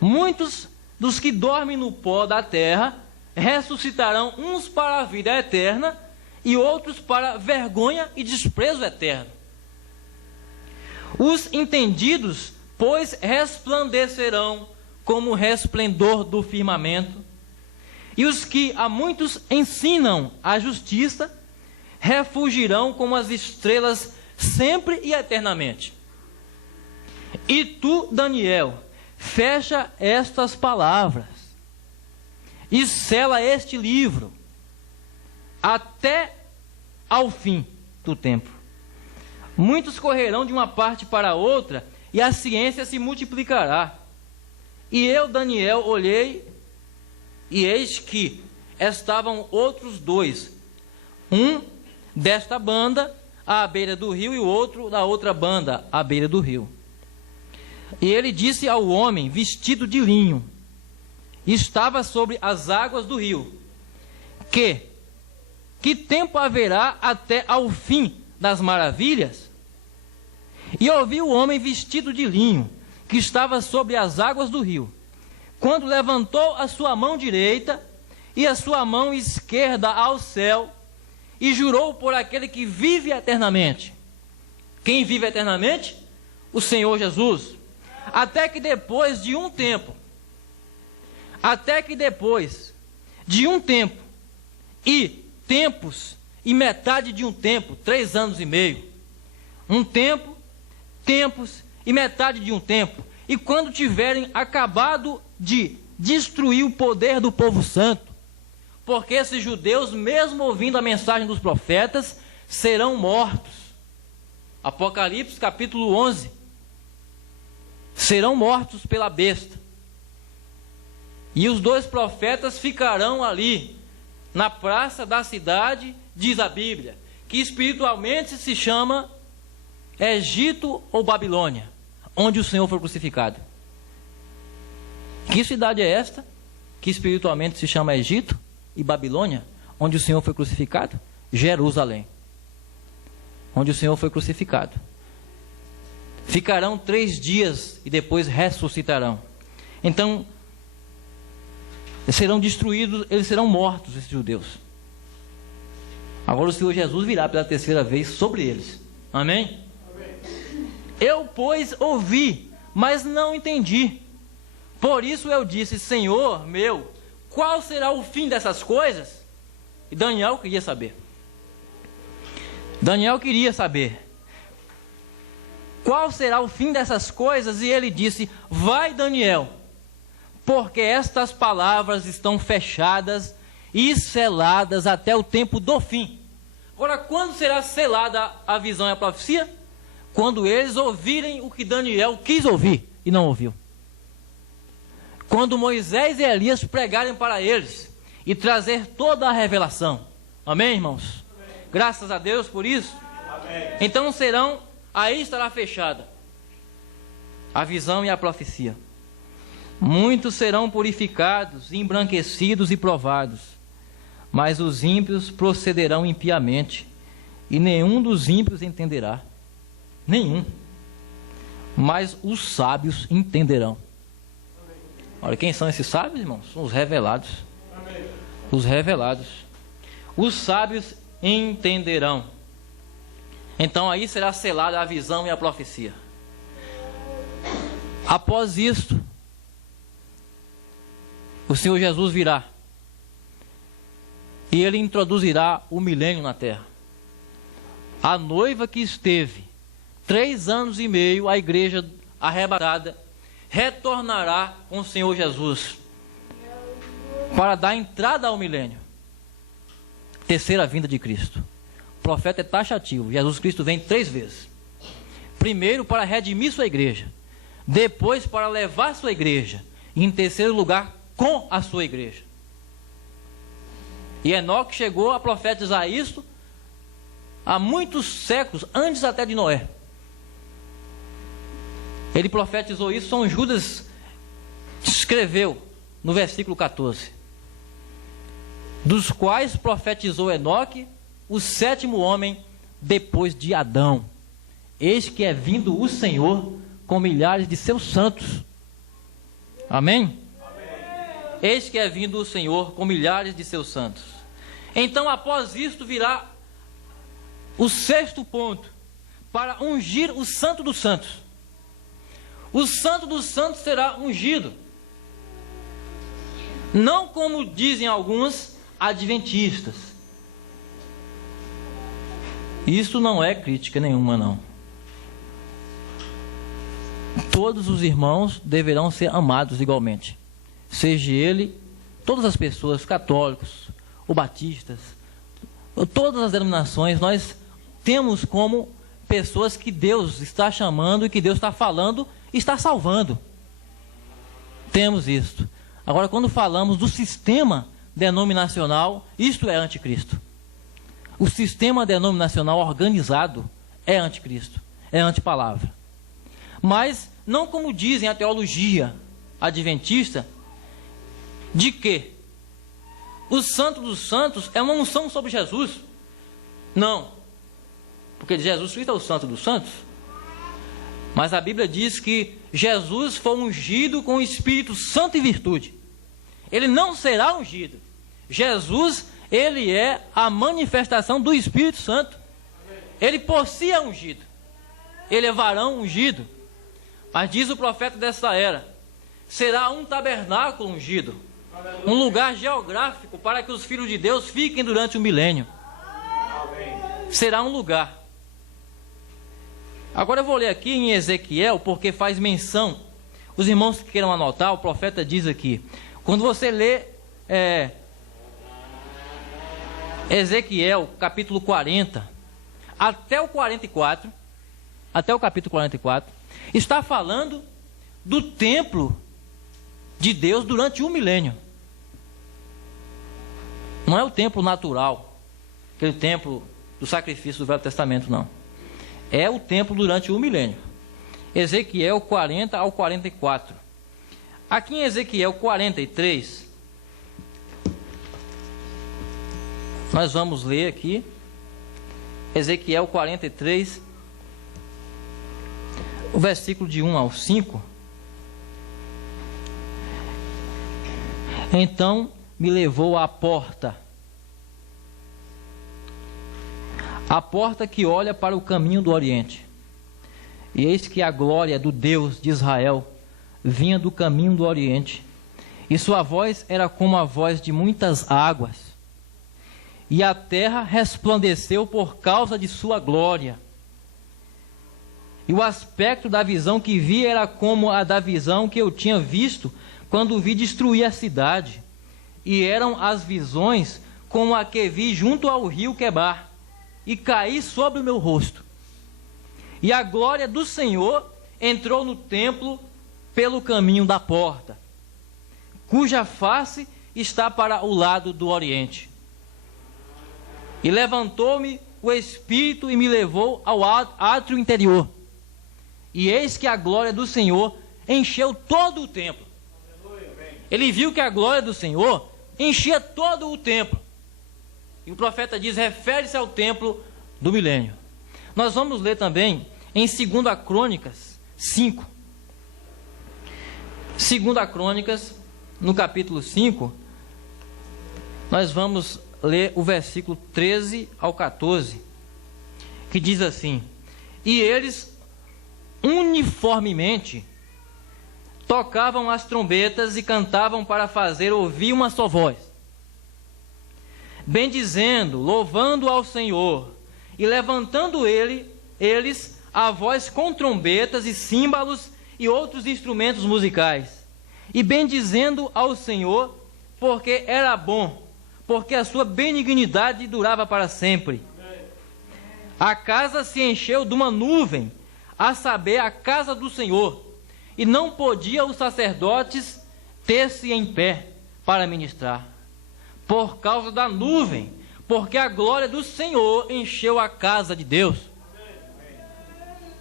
Muitos dos que dormem no pó da terra ressuscitarão, uns para a vida eterna e outros para vergonha e desprezo eterno. Os entendidos, pois, resplandecerão como o resplendor do firmamento, e os que a muitos ensinam a justiça refugirão como as estrelas sempre e eternamente. E tu, Daniel, fecha estas palavras e sela este livro até ao fim do tempo. Muitos correrão de uma parte para outra, e a ciência se multiplicará. E eu, Daniel, olhei, e eis que estavam outros dois, um desta banda à beira do rio, e o outro da outra banda à beira do rio. E ele disse ao homem vestido de linho, estava sobre as águas do rio, que tempo haverá até ao fim das maravilhas? E ouvi o homem vestido de linho, que estava sobre as águas do rio, quando levantou a sua mão direita e a sua mão esquerda ao céu, e jurou por aquele que vive eternamente. Quem vive eternamente? O Senhor Jesus. Até que depois de um tempo, e tempos, e metade de um tempo, 3 anos e meio, um tempo, tempos e metade de um tempo, e quando tiverem acabado de destruir o poder do povo santo, porque esses judeus, mesmo ouvindo a mensagem dos profetas, serão mortos. Apocalipse capítulo 11. Serão mortos pela besta. E os 2 profetas ficarão ali, na praça da cidade, diz a Bíblia, que espiritualmente se chama Egito ou Babilônia, onde o Senhor foi crucificado. Que cidade é esta, que espiritualmente se chama Egito e Babilônia, onde o Senhor foi crucificado? Jerusalém, onde o Senhor foi crucificado. Ficarão 3 dias e depois ressuscitarão. Então, serão destruídos, eles serão mortos, esses judeus. Agora o Senhor Jesus virá pela 3ª vez sobre eles. Amém? Eu, pois, ouvi, mas não entendi. Por isso eu disse, Senhor meu, qual será o fim dessas coisas? E Daniel queria saber. Qual será o fim dessas coisas? E ele disse, vai, Daniel, porque estas palavras estão fechadas e seladas até o tempo do fim. Agora, quando será selada a visão e a profecia? Quando eles ouvirem o que Daniel quis ouvir e não ouviu. Quando Moisés e Elias pregarem para eles e trazer toda a revelação. Amém, irmãos? Amém. Graças a Deus por isso. Amém. Então aí estará fechada a visão e a profecia. Muitos serão purificados, embranquecidos e provados, mas os ímpios procederão impiamente, e nenhum dos ímpios entenderá. Nenhum. Mas os sábios entenderão. Olha, quem são esses sábios, irmãos? São os revelados. Os revelados. Os sábios entenderão. Então aí será selada a visão e a profecia. Após isto, o Senhor Jesus virá. E Ele introduzirá o milênio na terra. A noiva que esteve 3 anos e meio, a igreja arrebatada, retornará com o Senhor Jesus para dar entrada ao milênio. Terceira vinda de Cristo. O profeta é taxativo. Jesus Cristo vem 3 vezes. Primeiro para redimir sua igreja, depois para levar sua igreja, e em terceiro lugar com a sua igreja. E Enoque chegou a profetizar isto há muitos séculos, antes até de Noé. Ele profetizou isso, São Judas escreveu no versículo 14. Dos quais profetizou Enoque, o 7º homem depois de Adão. Eis que é vindo o Senhor com milhares de seus santos. Amém? Eis que é vindo o Senhor com milhares de seus santos. Então, após isto, virá o 6º ponto, para ungir o Santo dos Santos. O Santo dos Santos será ungido. Não como dizem alguns adventistas. Isso não é crítica nenhuma, não. Todos os irmãos deverão ser amados igualmente. Seja ele, todas as pessoas, católicos, ou batistas, todas as denominações, nós temos como pessoas que Deus está chamando e que Deus está falando e está salvando. Temos isto. Agora, quando falamos do sistema denominacional, isto é anticristo. O sistema denominacional organizado é anticristo, é antipalavra. Mas não como dizem a teologia adventista, de que o Santo dos Santos é uma unção sobre Jesus. Não, porque Jesus Cristo é o Santo dos Santos. Mas a Bíblia diz que Jesus foi ungido com o Espírito Santo e virtude. Ele não será ungido. Jesus, ele é a manifestação do Espírito Santo. Ele por si é ungido. Ele é varão ungido. Mas diz o profeta dessa era, será um tabernáculo ungido, um lugar geográfico para que os filhos de Deus fiquem durante o milênio. Será um lugar. Agora eu vou ler aqui em Ezequiel, porque faz menção. Os irmãos que queiram anotar, o profeta diz aqui, quando você lê Ezequiel capítulo 40 até o 44, até o capítulo 44, está falando do templo de Deus durante um milênio. Não é o templo natural, aquele templo do sacrifício do Velho Testamento, não. É o templo durante um milênio. Ezequiel 40 ao 44. Aqui em Ezequiel 43, nós vamos ler aqui, Ezequiel 43, o versículo de 1 ao 5. Então me levou à porta, a porta que olha para o caminho do Oriente. E eis que a glória do Deus de Israel vinha do caminho do Oriente, e sua voz era como a voz de muitas águas, e a terra resplandeceu por causa de sua glória. E o aspecto da visão que vi era como a da visão que eu tinha visto quando vi destruir a cidade. E eram as visões como a que vi junto ao rio Quebar, e caí sobre o meu rosto. E a glória do Senhor entrou no templo pelo caminho da porta, cuja face está para o lado do Oriente. E levantou-me o Espírito e me levou ao átrio interior. E eis que a glória do Senhor encheu todo o templo. ele viu que a glória do Senhor enchia todo o templo. E o profeta diz, refere-se ao templo do milênio. Nós vamos ler também em 2 Crônicas 5. 2 Crônicas, no capítulo 5, nós vamos ler o versículo 13 ao 14, que diz assim: e eles uniformemente tocavam as trombetas e cantavam para fazer ouvir uma só voz, bendizendo, louvando ao Senhor, e levantando eles a voz com trombetas e símbolos e outros instrumentos musicais, e bendizendo ao Senhor, porque era bom, porque a sua benignidade durava para sempre. A casa se encheu de uma nuvem, a saber, a casa do Senhor, e não podiam os sacerdotes ter-se em pé para ministrar, por causa da nuvem, porque a glória do Senhor encheu a casa de Deus.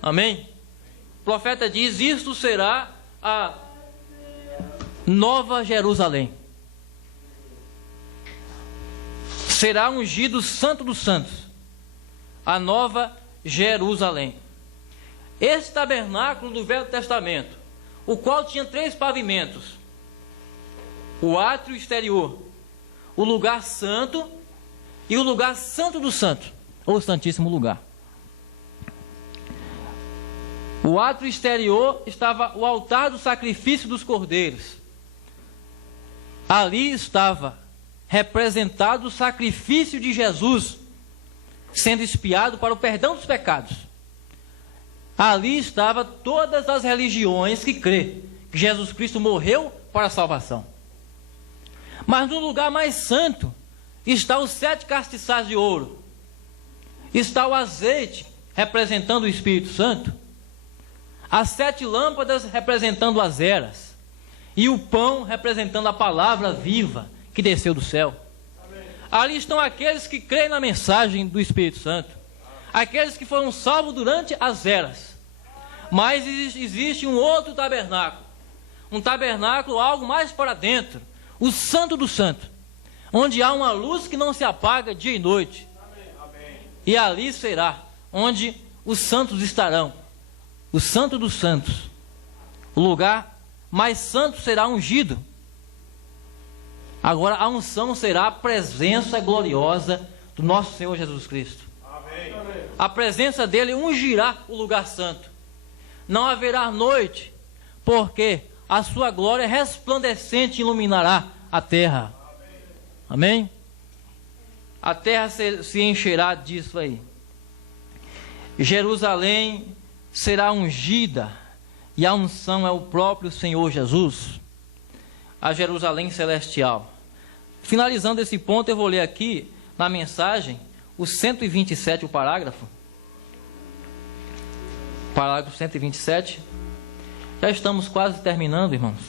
Amém? O profeta diz, isto será a Nova Jerusalém. Será ungido o Santo dos Santos, a Nova Jerusalém. Esse tabernáculo do Velho Testamento, o qual tinha 3 pavimentos: o átrio exterior, o lugar santo e o lugar santo dos santos, ou santíssimo lugar. O átrio exterior estava o altar do sacrifício dos cordeiros. Ali estava representado o sacrifício de Jesus, sendo expiado para o perdão dos pecados. Ali estavam todas as religiões que crê que Jesus Cristo morreu para a salvação. Mas no lugar mais santo está os 7 castiçais de ouro, está o azeite representando o Espírito Santo, as 7 lâmpadas representando as eras, e o pão representando a palavra viva que desceu do céu. Amém. Ali estão aqueles que creem na mensagem do Espírito Santo, aqueles que foram salvos durante as eras. Mas existe um outro tabernáculo, um tabernáculo algo mais para dentro, o Santo do Santo, onde há uma luz que não se apaga dia e noite. Amém. E ali será onde os santos estarão, o Santo dos Santos. O lugar mais santo será ungido. Agora a unção será a presença gloriosa do nosso Senhor Jesus Cristo. Amém. A presença dele ungirá o lugar santo. Não haverá noite, porque a sua glória resplandecente iluminará a terra. Amém? A terra se encherá disso aí. Jerusalém será ungida, e a unção é o próprio Senhor Jesus. A Jerusalém celestial. Finalizando esse ponto, eu vou ler aqui na mensagem o 127, o parágrafo. Parágrafo 127. Já estamos quase terminando, irmãos.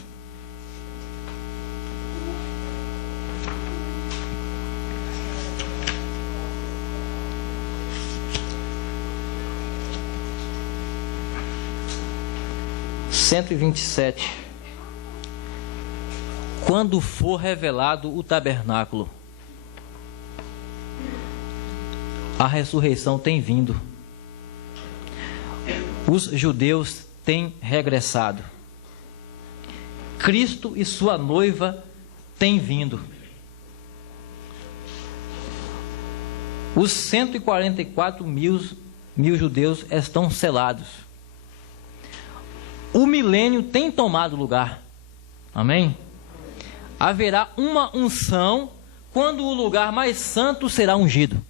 Quando for revelado o tabernáculo, a ressurreição tem vindo. Os judeus têm regressado. Cristo e sua noiva têm vindo. Os 144 mil judeus estão selados. O milênio tem tomado lugar. Amém? Haverá uma unção quando o lugar mais santo será ungido.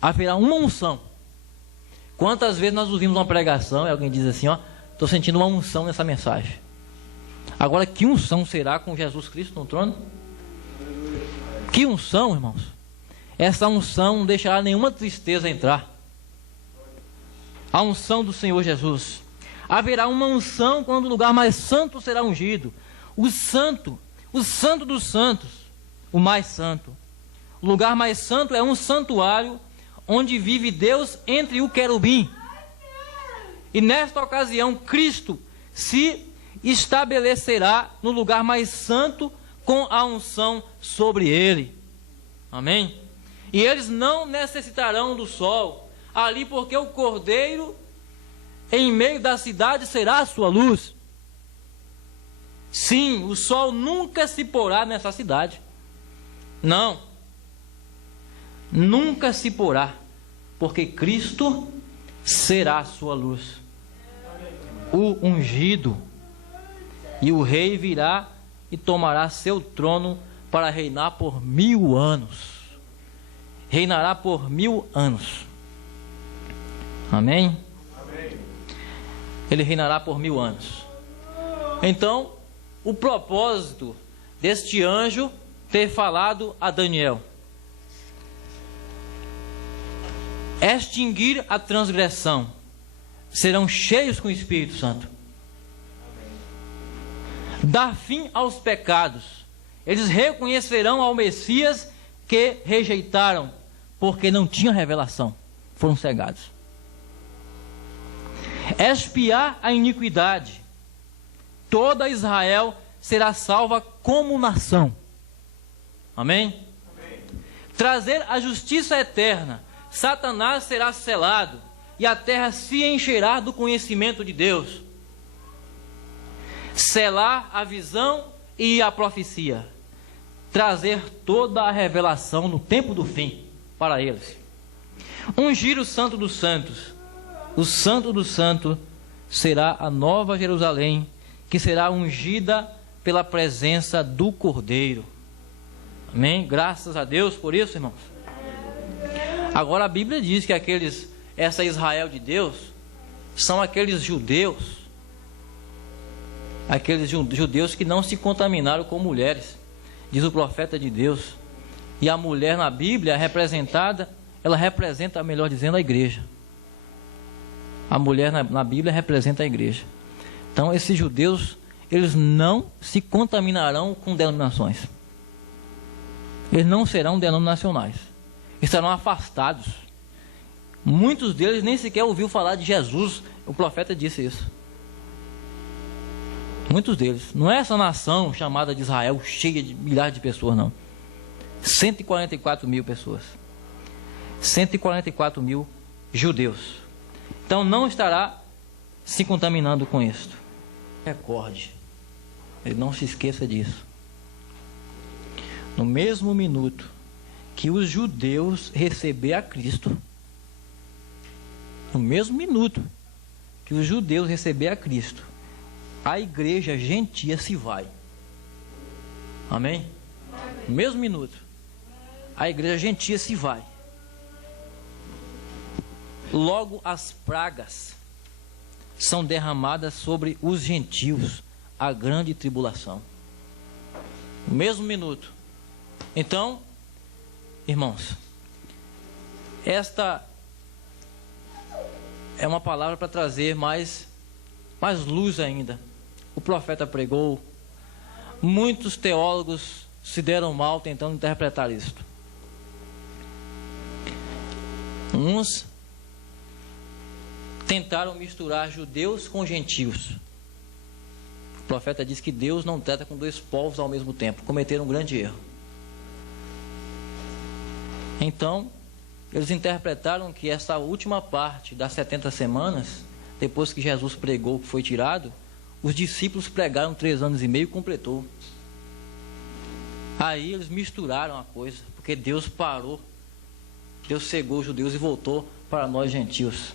Haverá uma unção. Quantas vezes nós ouvimos uma pregação e alguém diz assim, ó, estou sentindo uma unção nessa mensagem. Agora, que unção será com Jesus Cristo no trono? Que unção, irmãos? Essa unção não deixará nenhuma tristeza entrar. A unção do Senhor Jesus. Haverá uma unção quando o lugar mais santo será ungido. O santo dos santos, o mais santo. O lugar mais santo é um santuário onde vive Deus entre o querubim. E nesta ocasião, Cristo se estabelecerá no lugar mais santo com a unção sobre ele. Amém? E eles não necessitarão do sol ali, porque o Cordeiro em meio da cidade será a sua luz. Sim, o sol nunca se porá nessa cidade. Não. Nunca se porá, porque Cristo será a sua luz. O ungido. E o rei virá e tomará seu trono para reinar por 1000 anos. Reinará por 1000 anos. Amém? Amém. Ele reinará por 1000 anos. Então, o propósito deste anjo ter falado a Daniel: extinguir a transgressão. Serão cheios com o Espírito Santo. Dar fim aos pecados. Eles reconhecerão ao Messias que rejeitaram, porque não tinham revelação, foram cegados. Expiar a iniquidade. Toda Israel será salva como nação. Amém? Amém. Trazer a justiça eterna. Satanás será selado e a terra se encherá do conhecimento de Deus. Selar a visão e a profecia. Trazer toda a revelação no tempo do fim para eles. Ungir o Santo dos Santos. O Santo do Santo será a nova Jerusalém, que será ungida pela presença do Cordeiro. Amém? Graças a Deus por isso, irmãos. Agora a Bíblia diz que essa Israel de Deus são aqueles judeus que não se contaminaram com mulheres, diz o profeta de Deus. E a mulher na Bíblia representada, ela representa, melhor dizendo, a igreja. A mulher na Bíblia representa a igreja. Então esses judeus, eles não se contaminarão com denominações. Eles não serão denominacionais. Estarão afastados. Muitos deles nem sequer ouviu falar de Jesus. O profeta disse isso. Muitos deles. Não é essa nação chamada de Israel, cheia de milhares de pessoas, não. 144 mil pessoas. 144 mil judeus. Então não estará se contaminando com isto. Recorde. Ele não se esqueça disso. No mesmo minuto que os judeus receber a Cristo, no mesmo minuto que os judeus receber a Cristo, a igreja gentia se vai. Amém? No mesmo minuto, a igreja gentia se vai. Logo as pragas são derramadas sobre os gentios, a grande tribulação. No mesmo minuto. Então, irmãos, esta é uma palavra para trazer mais luz ainda. O profeta pregou, muitos teólogos se deram mal tentando interpretar isto. Uns tentaram misturar judeus com gentios. O profeta diz que Deus não trata com dois povos ao mesmo tempo. Cometeram um grande erro. Então, eles interpretaram que essa última parte das 70 semanas, depois que Jesus pregou, que foi tirado, os discípulos pregaram 3 anos e meio e completou. Aí eles misturaram a coisa, porque Deus parou. Deus cegou os judeus e voltou para nós gentios.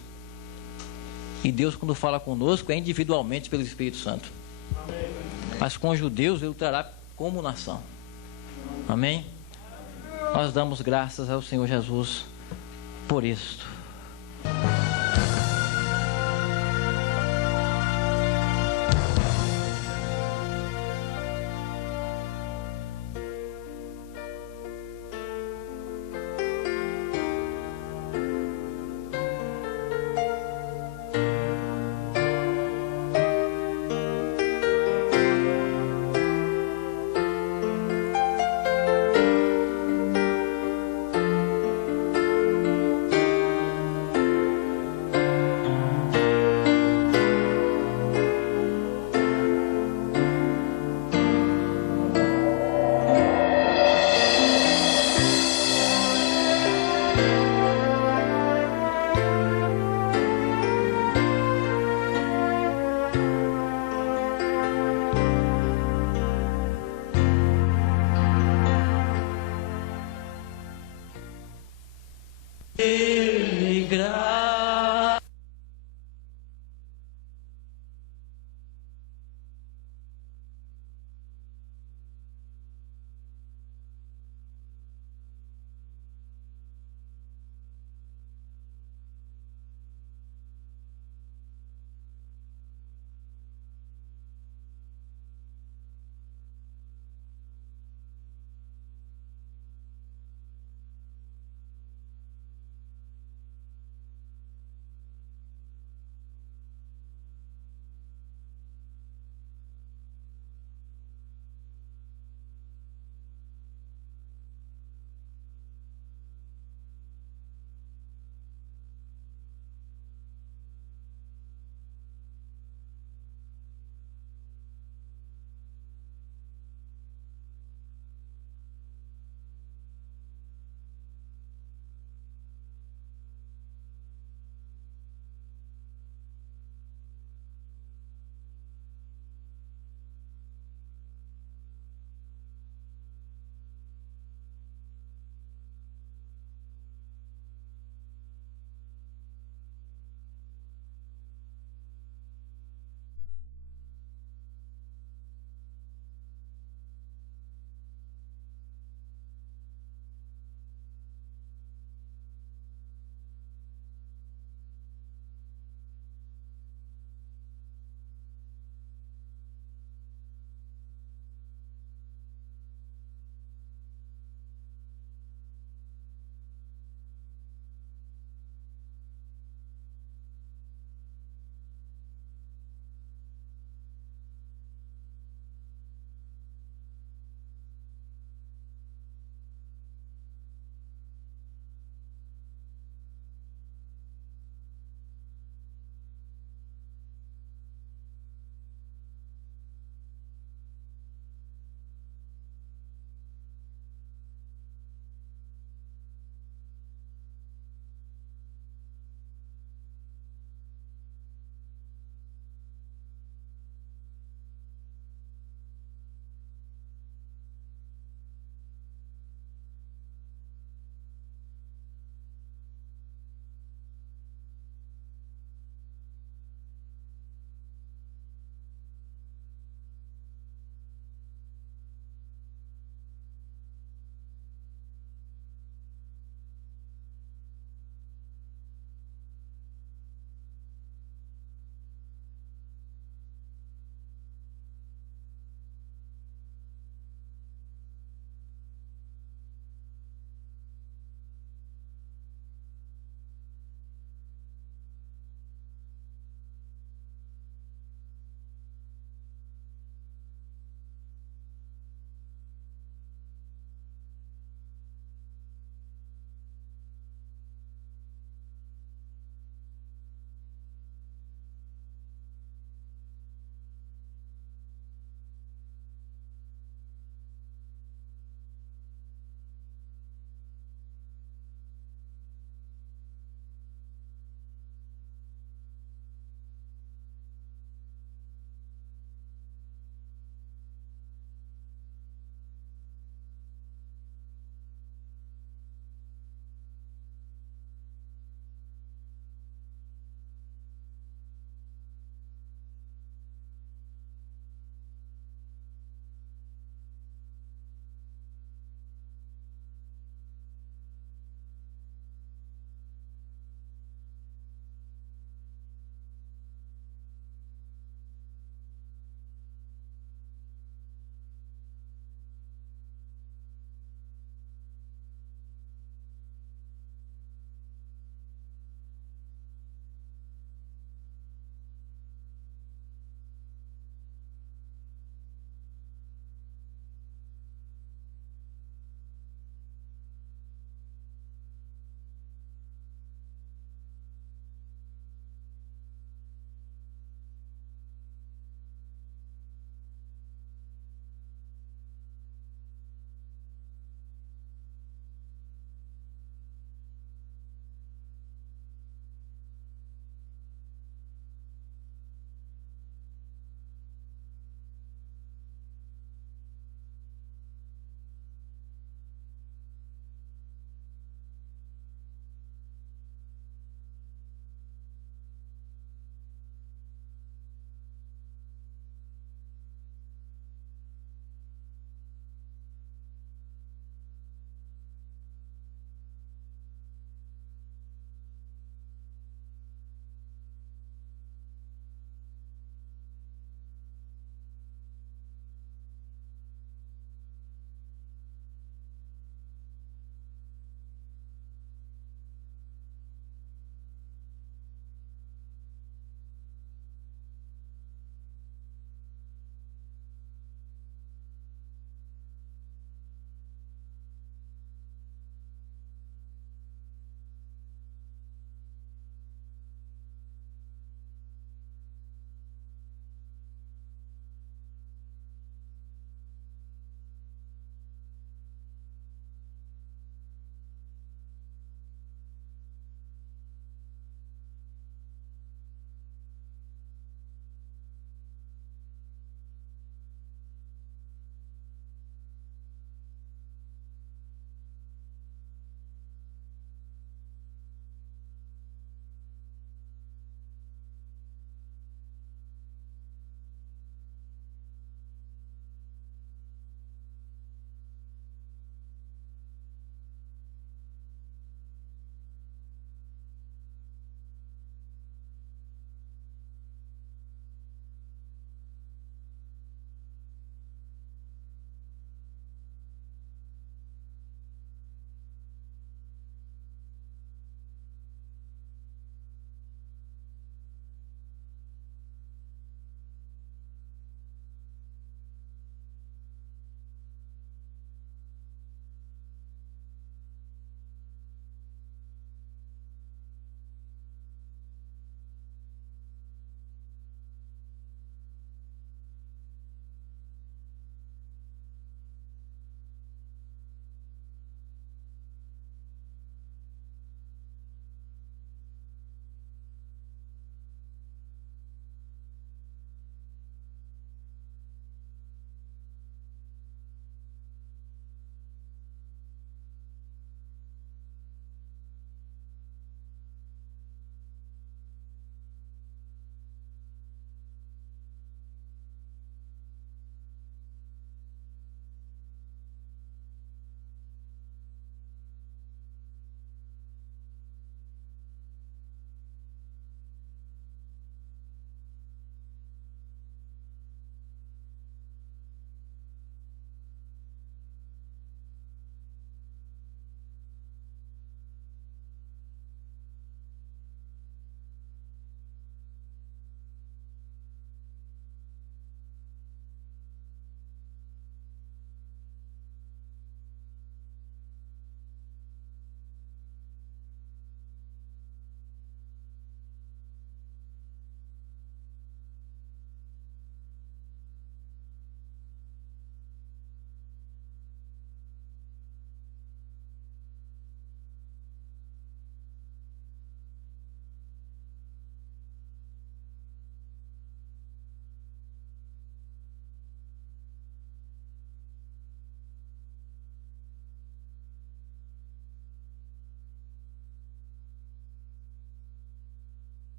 E Deus, quando fala conosco, é individualmente pelo Espírito Santo. Amém. Mas com os judeus ele trará como nação. Amém? Nós damos graças ao Senhor Jesus por isto. Deus.